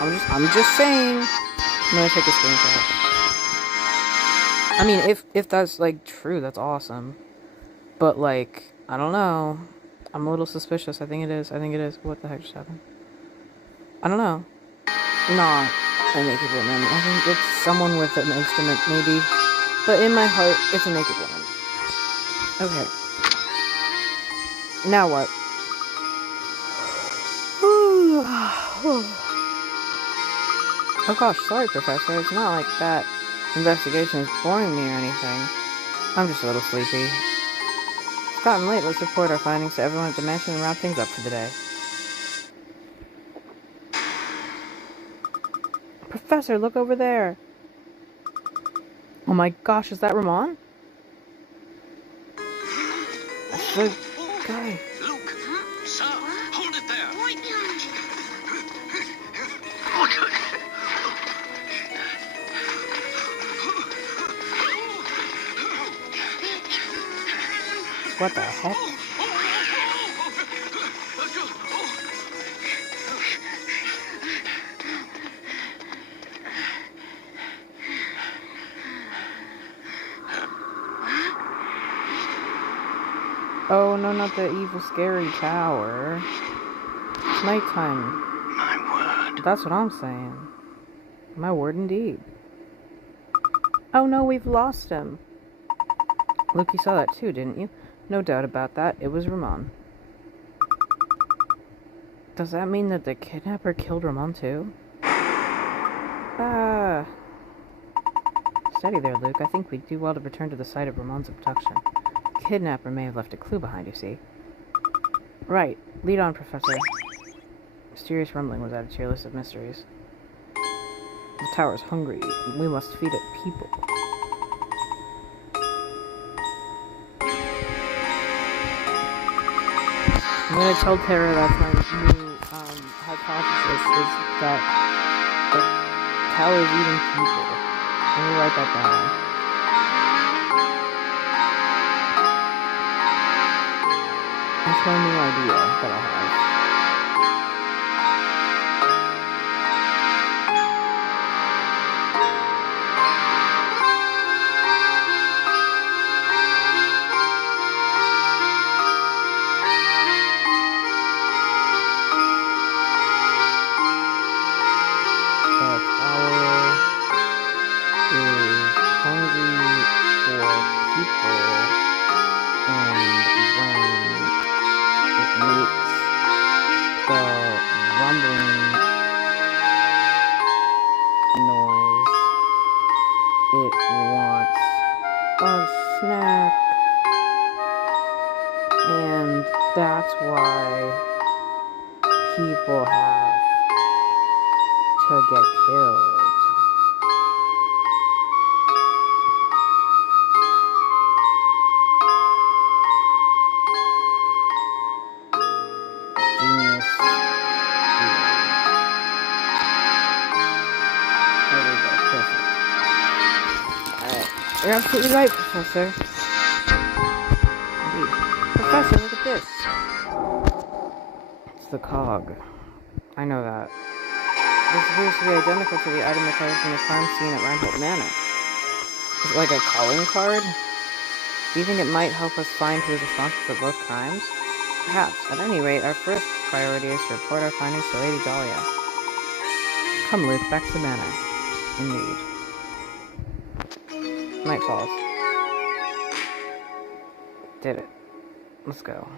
I'm just saying. I'm gonna take a screenshot. I mean, if that's, like, true, that's awesome. But, like, I don't know. I'm a little suspicious. I think it is. What the heck just happened? I don't know. Not a naked woman. I think it's someone with an instrument, maybe. But in my heart, it's a naked woman. Okay. Now what? Oh gosh, sorry, Professor. It's not like that investigation is boring me or anything. I'm just a little sleepy. It's gotten late. Let's report our findings to everyone at the mansion and wrap things up for the day. Professor, look over there. Oh my gosh, is that Ramon? That's the guy. Luke, sir, hold it there. Right behind you. What the heck? Oh no, not the evil scary tower. It's nighttime. My word. That's what I'm saying. My word indeed. Oh no, we've lost him. Luke, you saw that too, didn't you? No doubt about that. It was Ramon. Does that mean that the kidnapper killed Ramon too? Ah. Steady there, Luke. I think we'd do well to return to the site of Ramon's abduction. The kidnapper may have left a clue behind, you see. Right. Lead on, Professor. Mysterious rumbling was added to your list of mysteries. The tower's hungry. We must feed it people. I'm gonna tell Tara that's my new hypothesis is that the tower is eating people. Let me write that down. That's my new idea that I have. That's why people have to get killed. Genius. There we go. Perfect. Alright. You're absolutely right, Professor. Indeed. Professor, look at this. The cog. I know that. This appears to be identical to the item recovered from the crime scene at Reinhold Manor. Is it like a calling card? Do you think it might help us find who is responsible for both crimes? Perhaps. At any rate, our first priority is to report our findings to Lady Dahlia. Come, Luke, back to the manor. Indeed. Night falls. Did it. Let's go.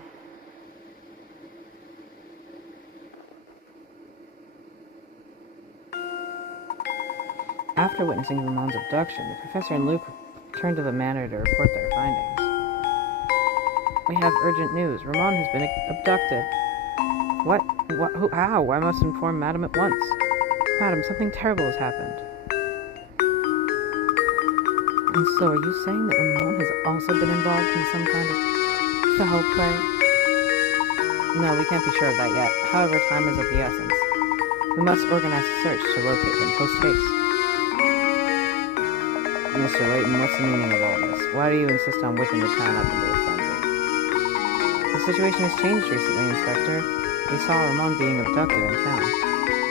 After witnessing Ramon's abduction, the professor and Luke returned to the manor to report their findings. We have urgent news. Ramon has been abducted. What? Who? How? I must inform Madam at once. Madam, something terrible has happened. And so, are you saying that Ramon has also been involved in some kind of foul play? No, we can't be sure of that yet. However, time is of the essence. We must organize a search to locate him post-haste. Mr. Layton, what's the meaning of all this? Why do you insist on whipping the town up into a frenzy? The situation has changed recently, Inspector. We saw Ramon being abducted in town.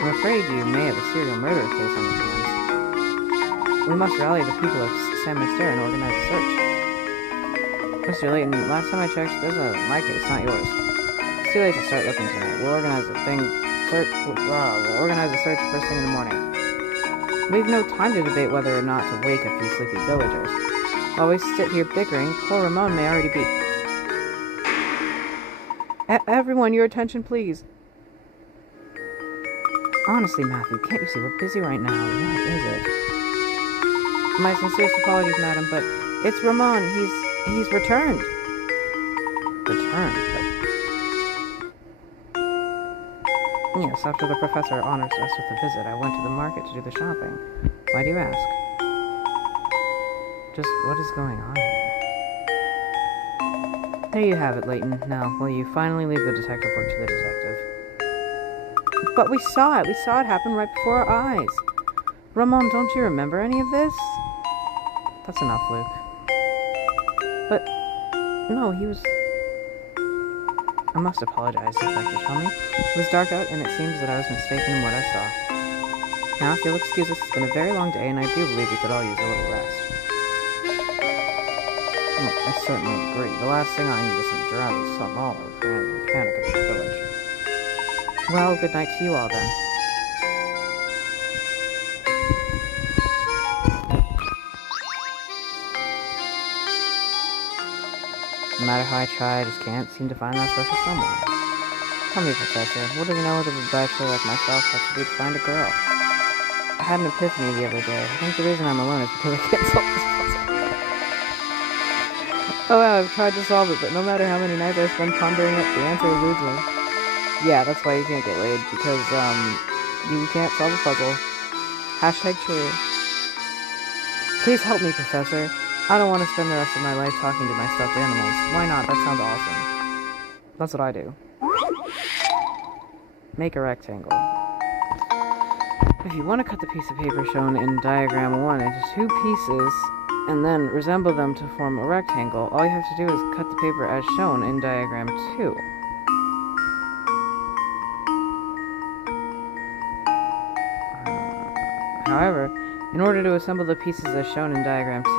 I'm afraid you may have a serial murder case on your hands. We must rally the people of San Mister and organize a search. Mr. Layton, last time I checked, this is my case, not yours. It's too late to start looking tonight. We'll organize a search first thing in the morning. We have no time to debate whether or not to wake a few sleepy villagers. While we sit here bickering, poor Ramon may already be... Everyone, your attention, please. Honestly, Matthew, can't you see we're busy right now? What is it? My sincerest apologies, madam, but it's Ramon. He's returned. Returned? But yes, after the professor honored us with a visit, I went to the market to do the shopping. Why do you ask? Just what is going on here? There you have it, Layton. Now, will you finally leave the detective work to the detective? But we saw it. We saw it happen right before our eyes. Ramon, don't you remember any of this? That's enough, Luke. But, no, he was... I must apologize, Detective, tell me. It was dark out, and it seems that I was mistaken in what I saw. Now, if you'll excuse us, it's been a very long day, and I do believe we could all use a little rest. I certainly agree. The last thing I need is some drowsy somnolent or panic in the village. Well, good night to you all, then. No matter how I try, I just can't seem to find that special someone. Tell me, Professor, what does an eligible bachelor like myself have to do to find a girl? I had an epiphany the other day. I think the reason I'm alone is because I can't solve this puzzle. Oh wow, I've tried to solve it, but no matter how many nights I spend pondering it, the answer eludes me. Yeah, that's why you can't get laid, because, you can't solve a puzzle. Hashtag true. Please help me, Professor. I don't want to spend the rest of my life talking to my stuffed animals. Why not? That sounds awesome. That's what I do. Make a rectangle. If you want to cut the piece of paper shown in diagram 1 into 2 pieces, and then resemble them to form a rectangle, all you have to do is cut the paper as shown in diagram 2. However, in order to assemble the pieces as shown in diagram 2,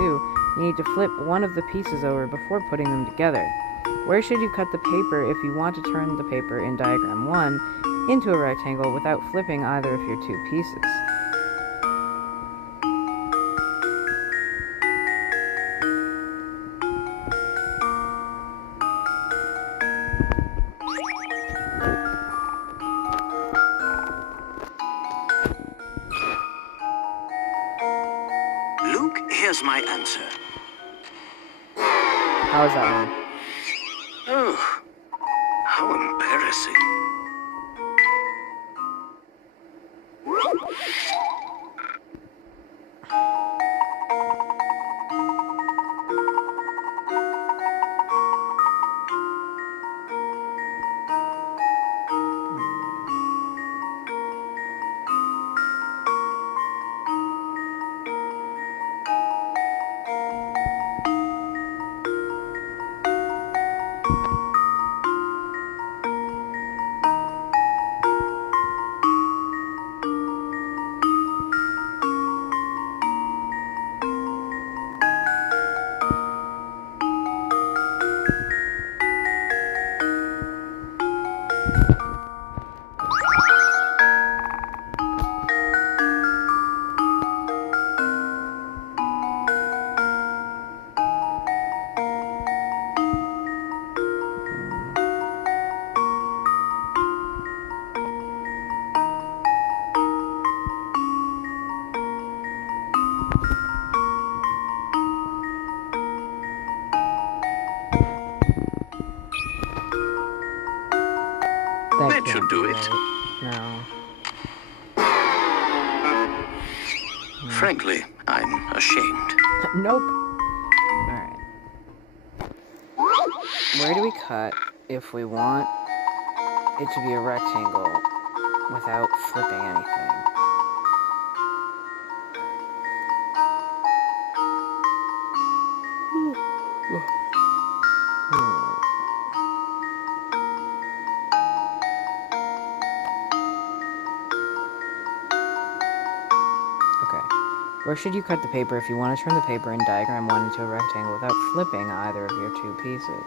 you need to flip one of the pieces over before putting them together. Where should you cut the paper if you want to turn the paper in diagram 1 into a rectangle without flipping either of your 2 pieces? Luke, here's my answer. How is that one? Oh, how embarrassing. That should do it. No. Frankly, I'm ashamed. Nope. Alright. Where do we cut if we want it to be a rectangle without flipping anything? Okay. Where should you cut the paper if you want to turn the paper in diagram 1 into a rectangle without flipping either of your 2 pieces?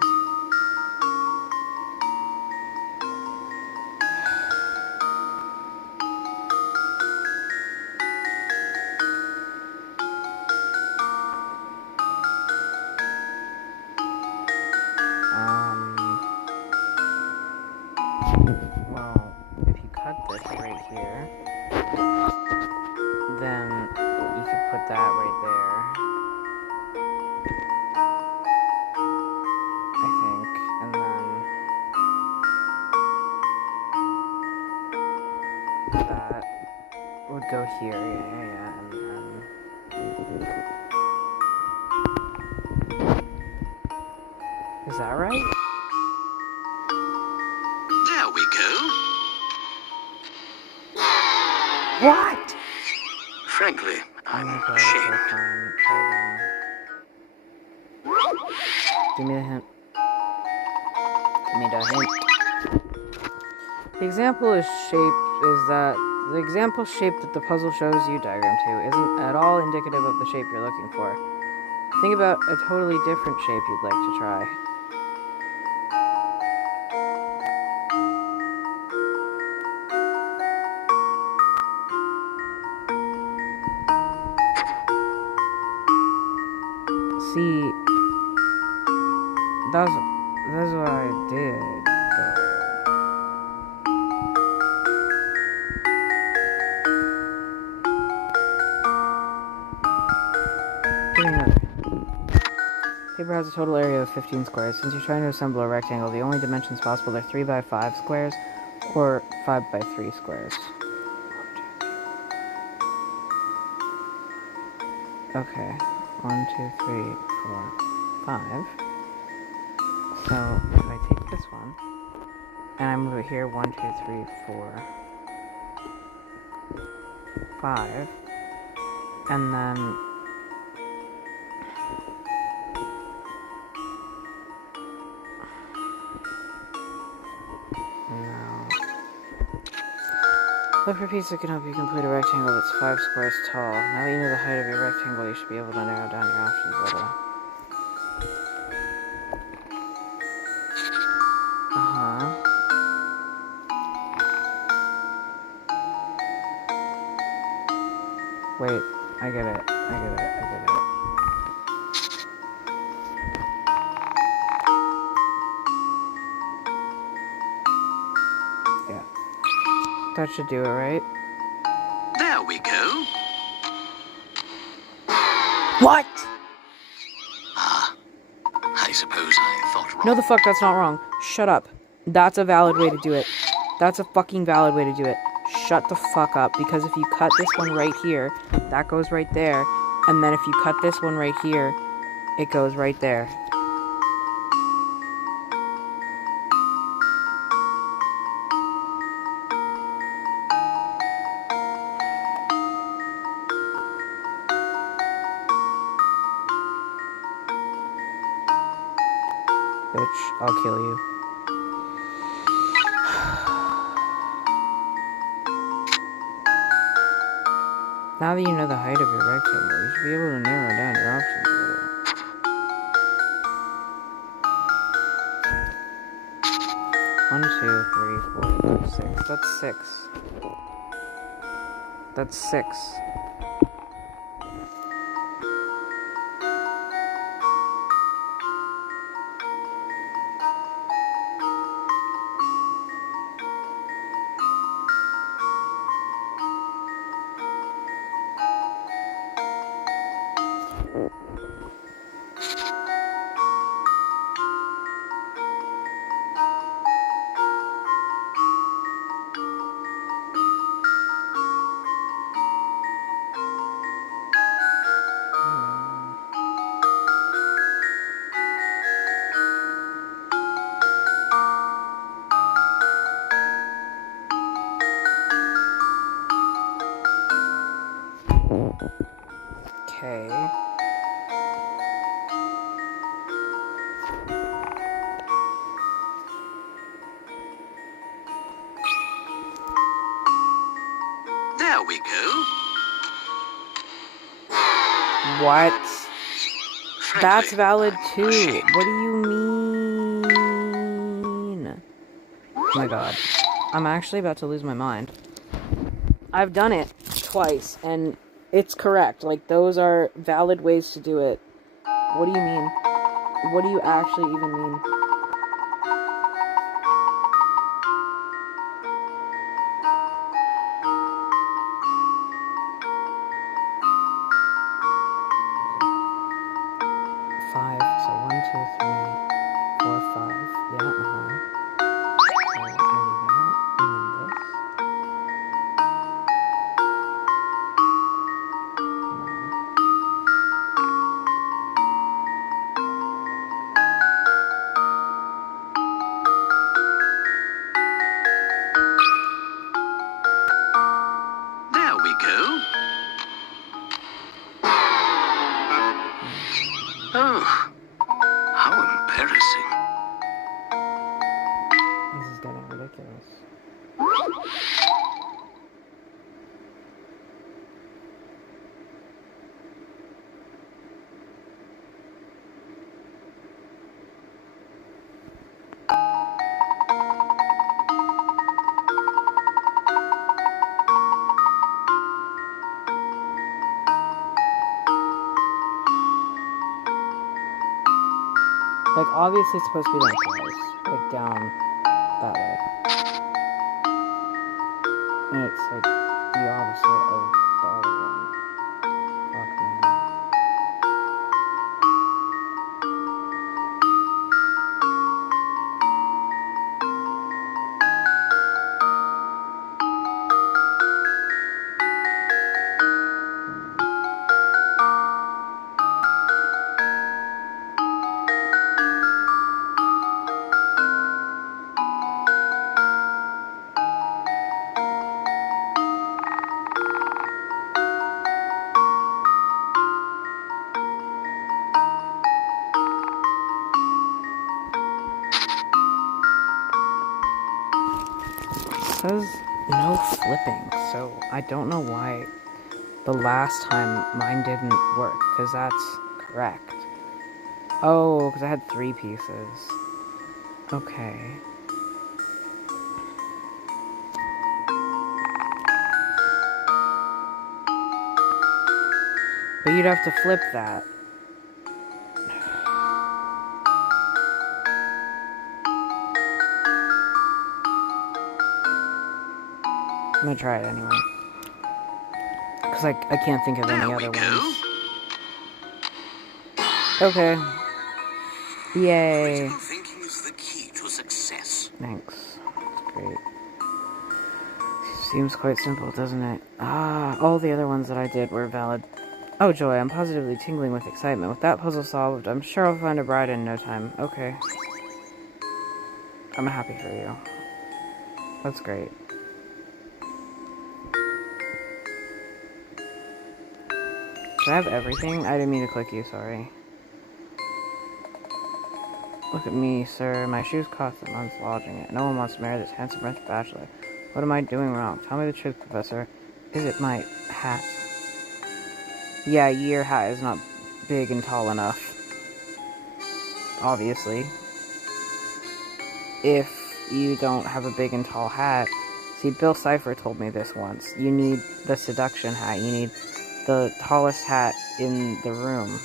Well, if you cut this right here, then you could put that right there, I think, and then that would go here, yeah, and then... Is that right? There we go. What? Frankly, I'm Okay, ashamed. fine. Try again. Give me the hint. Give me the hint. The example shape that the puzzle shows you diagram to isn't at all indicative of the shape you're looking for. Think about a totally different shape you'd like to try. See, that's what I did, though. Give me another. Paper has a total area of 15 squares. Since you're trying to assemble a rectangle, the only dimensions possible are 3 by 5 squares or 5 by 3 squares. Okay. 1, 2, 3, 4, 5. So, if I take this one, and I move it here, 1, 2, 3, 4, 5, and then... Look for a piece that can help you complete a rectangle that's 5 squares tall. Now that you know the height of your rectangle, you should be able to narrow down your options a little. Wait, I get it. Yeah. That should do it, right? There we go. What? I suppose I thought wrong. No, the fuck, that's not wrong. Shut up. That's a valid way to do it. That's a fucking valid way to do it. Shut the fuck up, because if you cut this one right here, that goes right there, and then if you cut this one right here, it goes right there. Bitch, I'll kill you. Now that you know the height of your rectangle, you should be able to narrow down your options a little. One, 2, 3, 4, 5, 6. That's 6. That's 6. Okay. There we go. What? Frankly, That's valid I'm too. ashamed. What do you mean? Oh my god. I'm actually about to lose my mind. I've done it twice, and it's correct. Like, those are valid ways to do it. What do you mean? What do you actually even mean? Yeah, So maybe that, and then this. There we go. Oh, how embarrassing. This is getting ridiculous. Like, obviously it's supposed to be lengthwise. Like, down that way. And it's, like, the opposite of the other one. Fuck, man. It says no flipping, so I don't know why the last time mine didn't work, because that's correct. Oh, because I had 3 pieces. Okay. But you'd have to flip that. I'm gonna try it anyway. Because I can't think of any other ones. Okay. Yay. Critical thinking is the key to success. Thanks. That's great. Seems quite simple, doesn't it? Ah, all the other ones that I did were valid. Oh joy, I'm positively tingling with excitement. With that puzzle solved, I'm sure I'll find a bride in no time. Okay. I'm happy for you. That's great. Did I have everything? I didn't mean to click you, sorry. Look at me, sir. My shoes cost them. I'm lodging it. No one wants to marry this handsome French bachelor. What am I doing wrong? Tell me the truth, Professor. Is it my hat? Yeah, your hat is not big and tall enough. Obviously. If you don't have a big and tall hat... See, Bill Cipher told me this once. You need the seduction hat. You need the tallest hat in the room.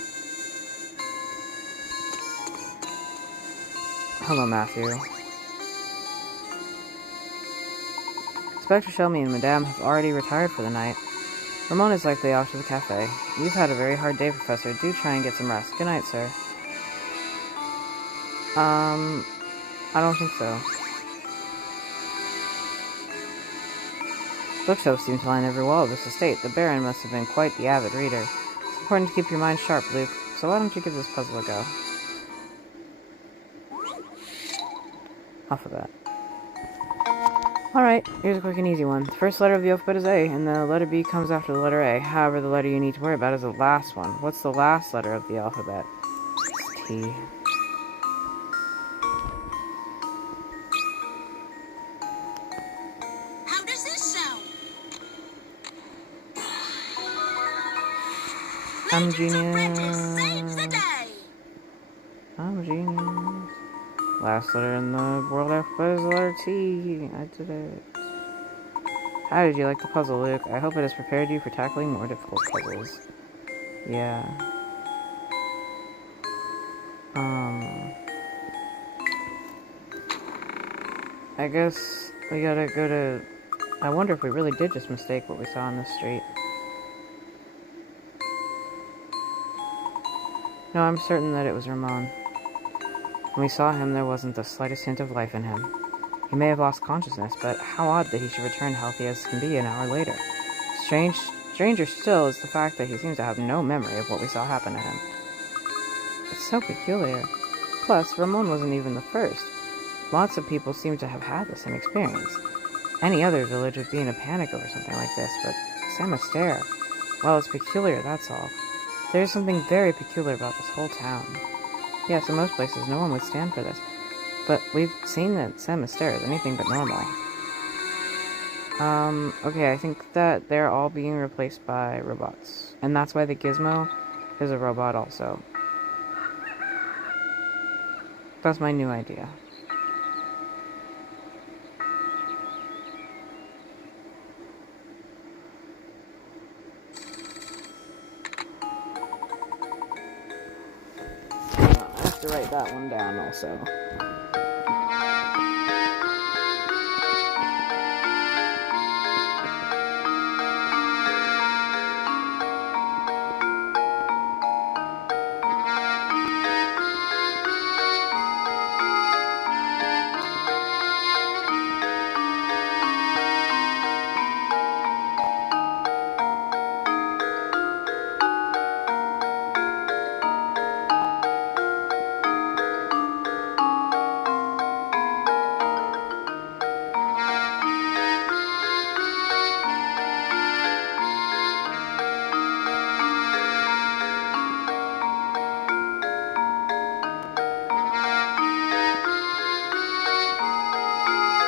Hello, Matthew. Inspector Shelmy and Madame have already retired for the night. Ramon is likely off to the cafe. You've had a very hard day, Professor. Do try and get some rest. Good night, sir. I don't think so. Bookshelves seem to line every wall of this estate. The Baron must have been quite the avid reader. It's important to keep your mind sharp, Luke. So why don't you give this puzzle a go? Alphabet. Alright, here's a quick and easy one. The first letter of the alphabet is A, and the letter B comes after the letter A. However, the letter you need to worry about is the last one. What's the last letter of the alphabet? It's T. How does this sound? I'm Layton's apprentice genius. saves the day. I'm a genius. Last letter in the world alphabet is the letter T. I did it. How did you like the puzzle, Luke? I hope it has prepared you for tackling more difficult puzzles. Yeah. I guess we gotta go to... I wonder if we really did just mistake what we saw on the street. No, I'm certain that it was Ramon. When we saw him, there wasn't the slightest hint of life in him. He may have lost consciousness, but how odd that he should return healthy as can be an hour later. Stranger still is the fact that he seems to have no memory of what we saw happen to him. It's so peculiar. Plus, Ramon wasn't even the first. Lots of people seem to have had the same experience. Any other village would be in a panic over something like this, but San Aster, well, it's peculiar, that's all. There's something very peculiar about this whole town. Yes, in most places, no one would stand for this. But we've seen that San Aster is anything but normal. Okay, I think that they're all being replaced by robots. And that's why the Gizmo is a robot also. That's my new idea. I have to write that one down also.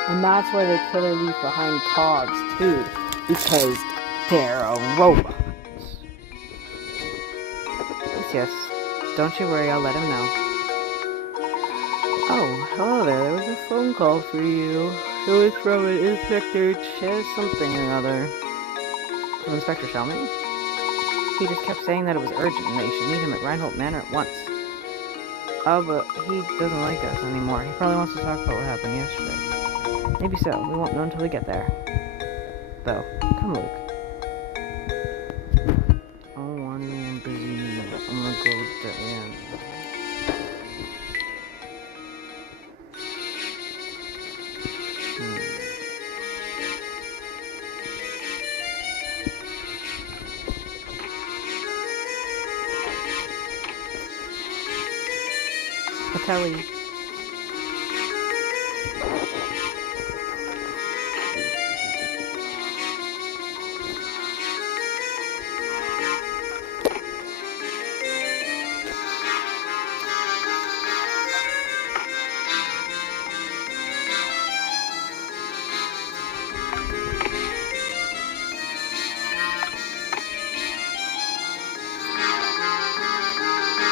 And that's why the killer leave behind cogs, too. Because they're a robot. Yes. Don't you worry, I'll let him know. Oh, hello there. There was a phone call for you. It was from an Inspector Ches something or other. From Inspector Shelmy? He just kept saying that it was urgent and that you should meet him at Reinhold Manor at once. Oh, but he doesn't like us anymore. He probably wants to talk about what happened yesterday. Maybe so. We won't know until we get there. Though, come Luke. Oh, I'm busy. I'm gonna go to the end. Patelli.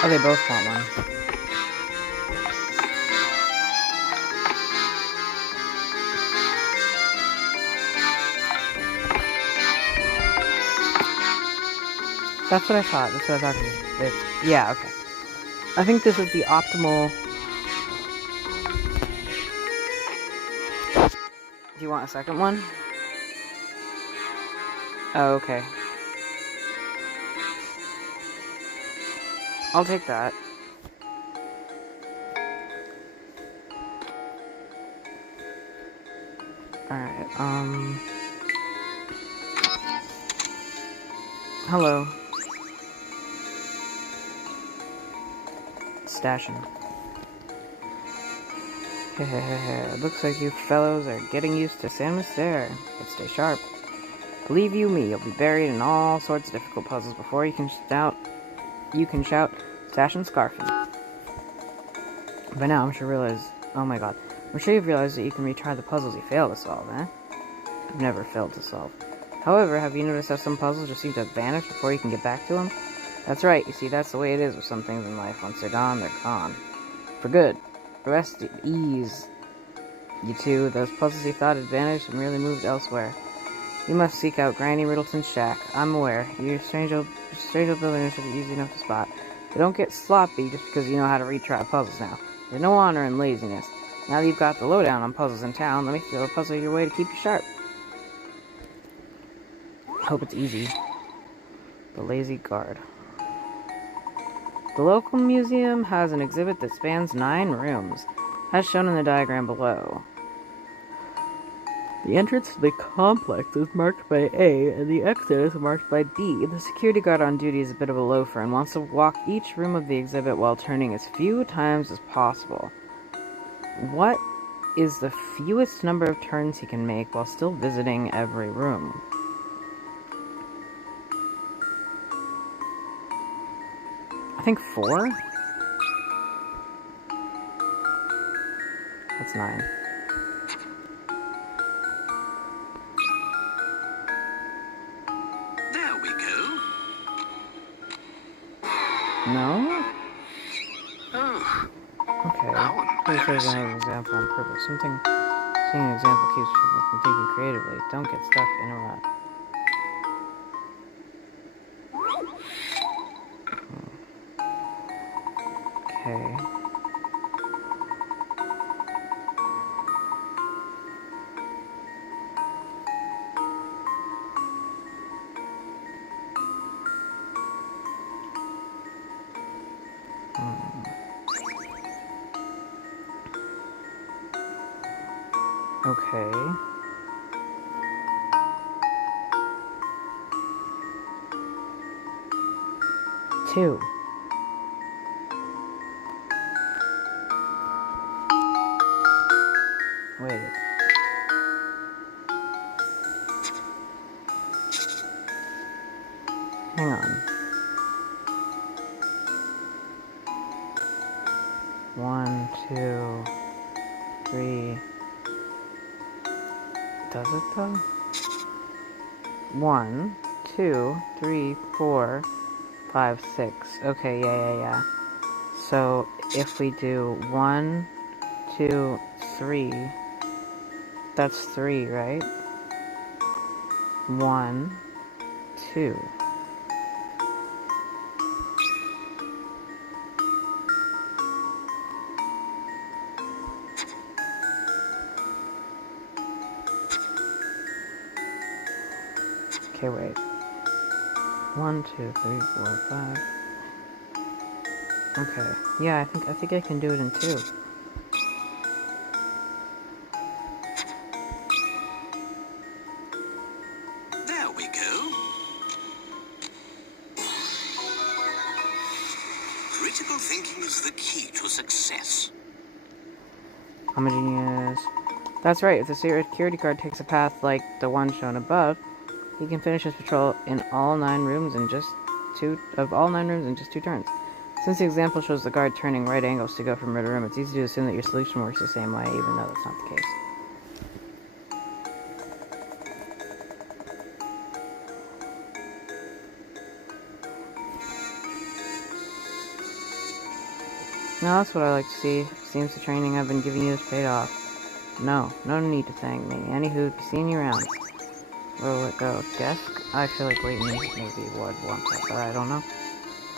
Oh, they both want one. That's what I thought. That's what I thought. Yeah, okay. I think this is the optimal... Do you want a second one? Oh, okay. I'll take that. Alright, hello. Stashing. Looks like you fellows are getting used to San Aster, but stay sharp. Believe you me, you'll be buried in all sorts of difficult puzzles before you can shout, Stash and Scarfing. By now, I'm sure you've realized that you can retry the puzzles you fail to solve, eh? I've never failed to solve. However, have you noticed how some puzzles just seem to vanish before you can get back to them? That's right, you see, that's the way it is with some things in life. Once they're gone, they're gone. For good. Rest at ease. You two, those puzzles you thought had vanished have merely moved elsewhere. You must seek out Granny Riddleton's shack. I'm aware. Your strange old building should be easy enough to spot. But don't get sloppy just because you know how to retry puzzles now. There's no honor in laziness. Now that you've got the lowdown on puzzles in town, let me throw a puzzle your way to keep you sharp. Hope it's easy. The Lazy Guard. The local museum has an exhibit that spans 9 rooms, as shown in the diagram below. The entrance to the complex is marked by A, and the exit is marked by B. The security guard on duty is a bit of a loafer and wants to walk each room of the exhibit while turning as few times as possible. What is the fewest number of turns he can make while still visiting every room? I think 4? That's 9. There we go. No? Oh, Okay. how Pretty sure there's embarrassing. another example on purpose. Seeing an example keeps people from thinking creatively. Don't get stuck in a rut. Okay. Okay. Two. Wait. Hang on. 1, 2, 3. Does it though? 1, 2, 3, 4, 5, 6. Okay, yeah. So if we do 1, 2, 3, that's 3, right? 1, 2. Okay, wait. 1, 2, 3, 4, 5. Okay. Yeah, I think I can do it in 2. There we go. Critical thinking is the key to success. I'm a genius. That's right, if the security guard takes a path like the one shown above, he can finish his patrol in all 9 rooms in just 2 turns. Since the example shows the guard turning right angles to go from room to room, it's easy to assume that your solution works the same way, even though that's not the case. Now that's what I like to see. Seems the training I've been giving you has paid off. No need to thank me. Anywho, see you around. Where will it go? Desk? I feel like Layton maybe would want that, but I don't know.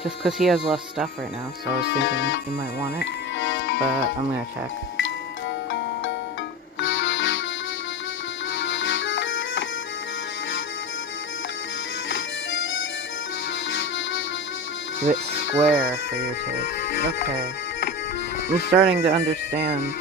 Just because he has less stuff right now, so I was thinking he might want it. But I'm gonna check. It's a bit square for your taste. Okay. I'm starting to understand.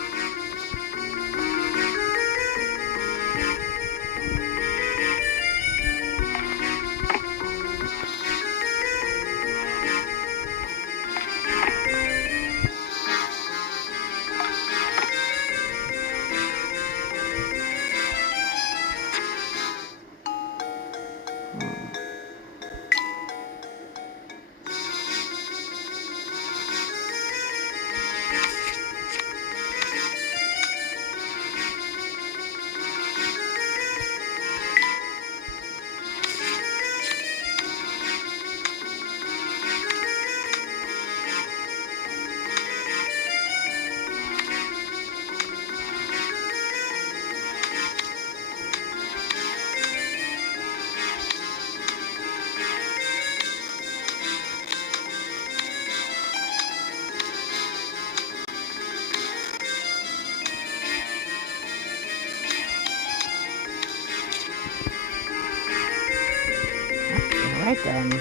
Alright then.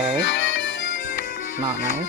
Okay. Not nice.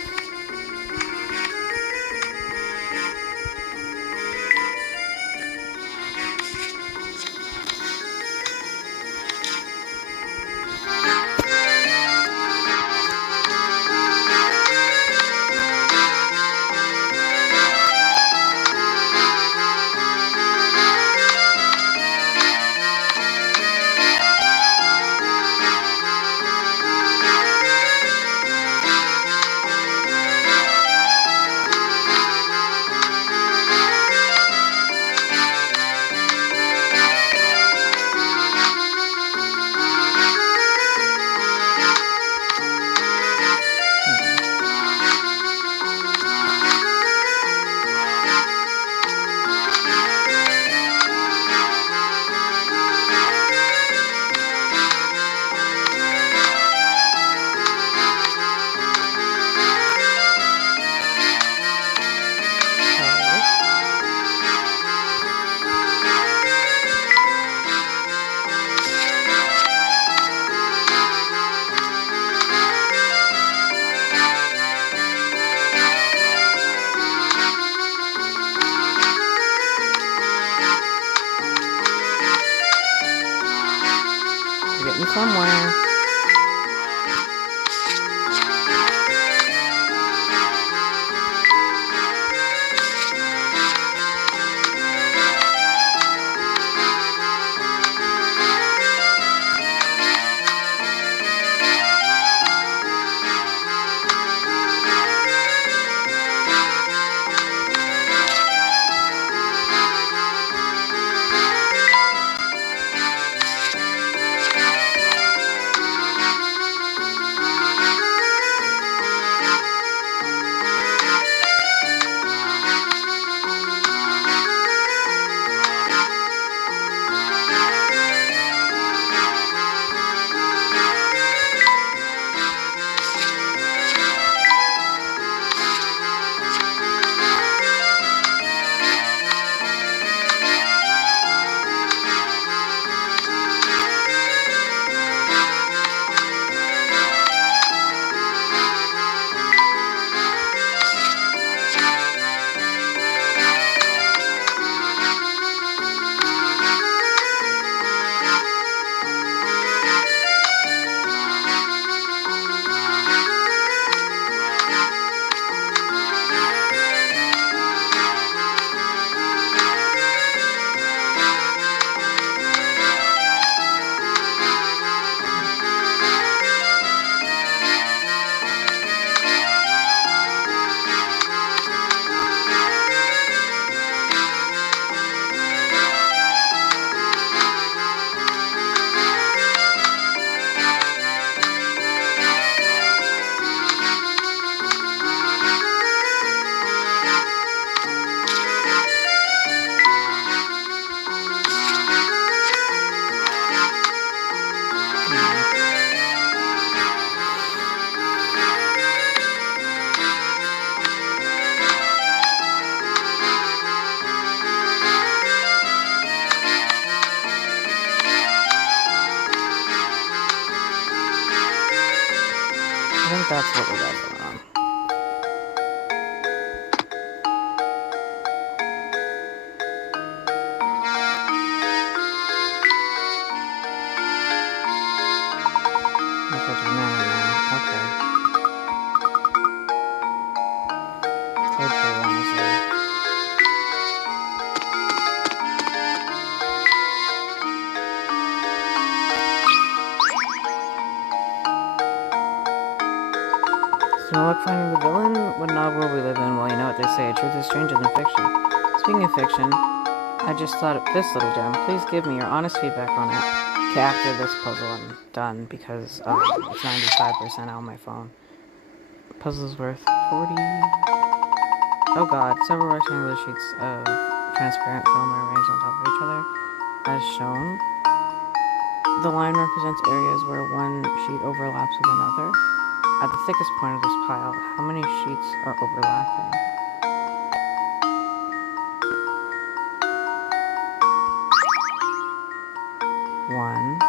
We're getting somewhere. I think that's what we got going on. Okay. Code for honestly. So no luck finding the villain? What novel will we live in? Well, you know what they say, truth is stranger than fiction. Speaking of fiction, I just thought of this little gem. Please give me your honest feedback on it. Okay, after this puzzle I'm done because it's 95% out on my phone. Puzzle's worth 40... Oh god, several rectangular sheets of transparent film are arranged on top of each other. As shown, the line represents areas where one sheet overlaps with another. At the thickest point of this pile, how many sheets are overlapping? One,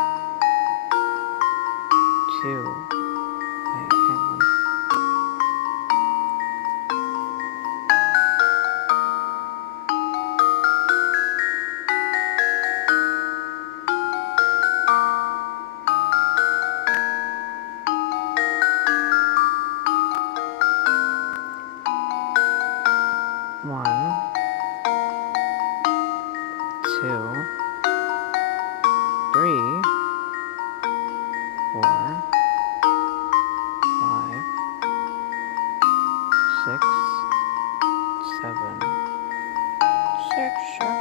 two, wait. 6, 7. 6, 7.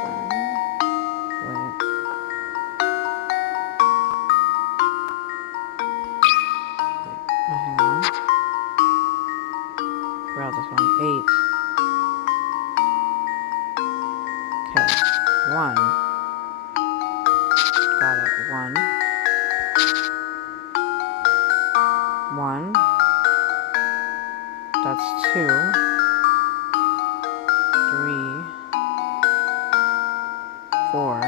Wait. Hang on. Grab this one. 8. Okay. 1. Got it. 1. 1. That's 2. 3. 4.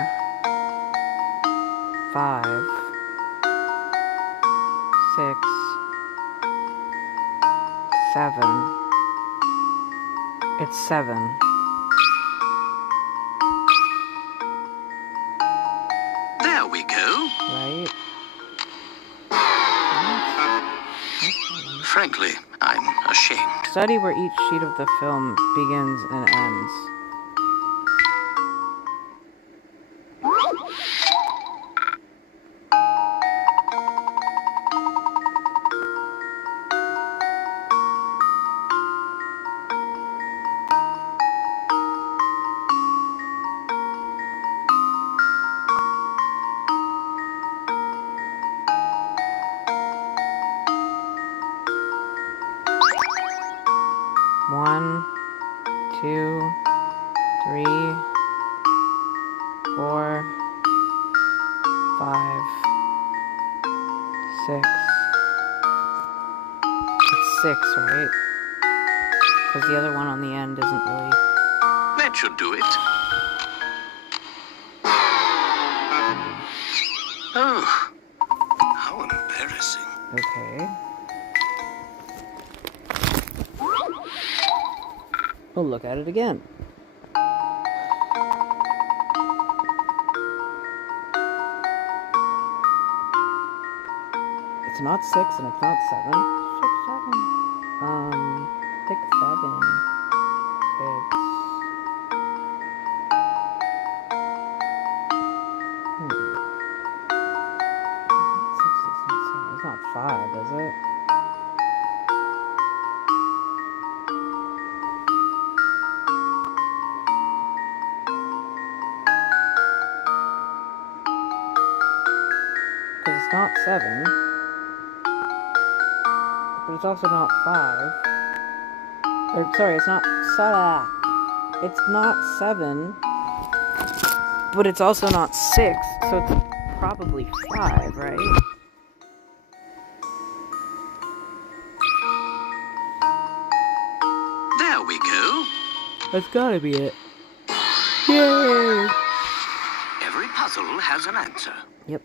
5. 6. 7. It's 7. There we go. Right? Frankly, I'm ashamed. Study where each sheet of the film begins and ends. One, 2, 3, 4, 5, 6. It's 6, right? Because the other one on the end isn't really... That should do it. Oh, How embarrassing. Okay. We'll look at it again. It's not 6 and it's not 7. 6, 7. Pick 7. It's... It's not 5, is it? Because it's not 7. But it's also not 5. Or, sorry, it's not... It's not 7. But it's also not 6. So it's probably 5, right? there we go. That's gotta be it. Yay! Every puzzle has an answer. Yep.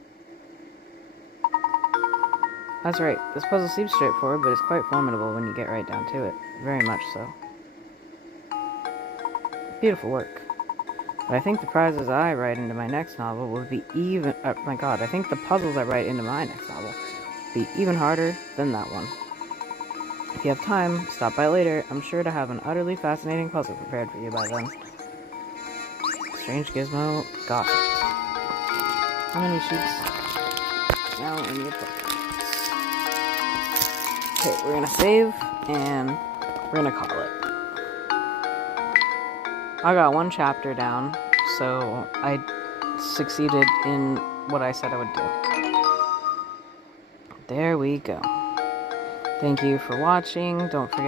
That's right. This puzzle seems straightforward, but it's quite formidable when you get right down to it. Very much so. Beautiful work. But I think the prizes I write into my next novel will be even... Oh my god, I think the puzzles I write into my next novel will be even harder than that one. If you have time, stop by later. I'm sure to have an utterly fascinating puzzle prepared for you by then. Strange Gizmo, got it. How many sheets? Now in your book. Okay, we're gonna save, and we're gonna call it. I got 1 chapter down, so I succeeded in what I said I would do. There we go. Thank you for watching. Don't forget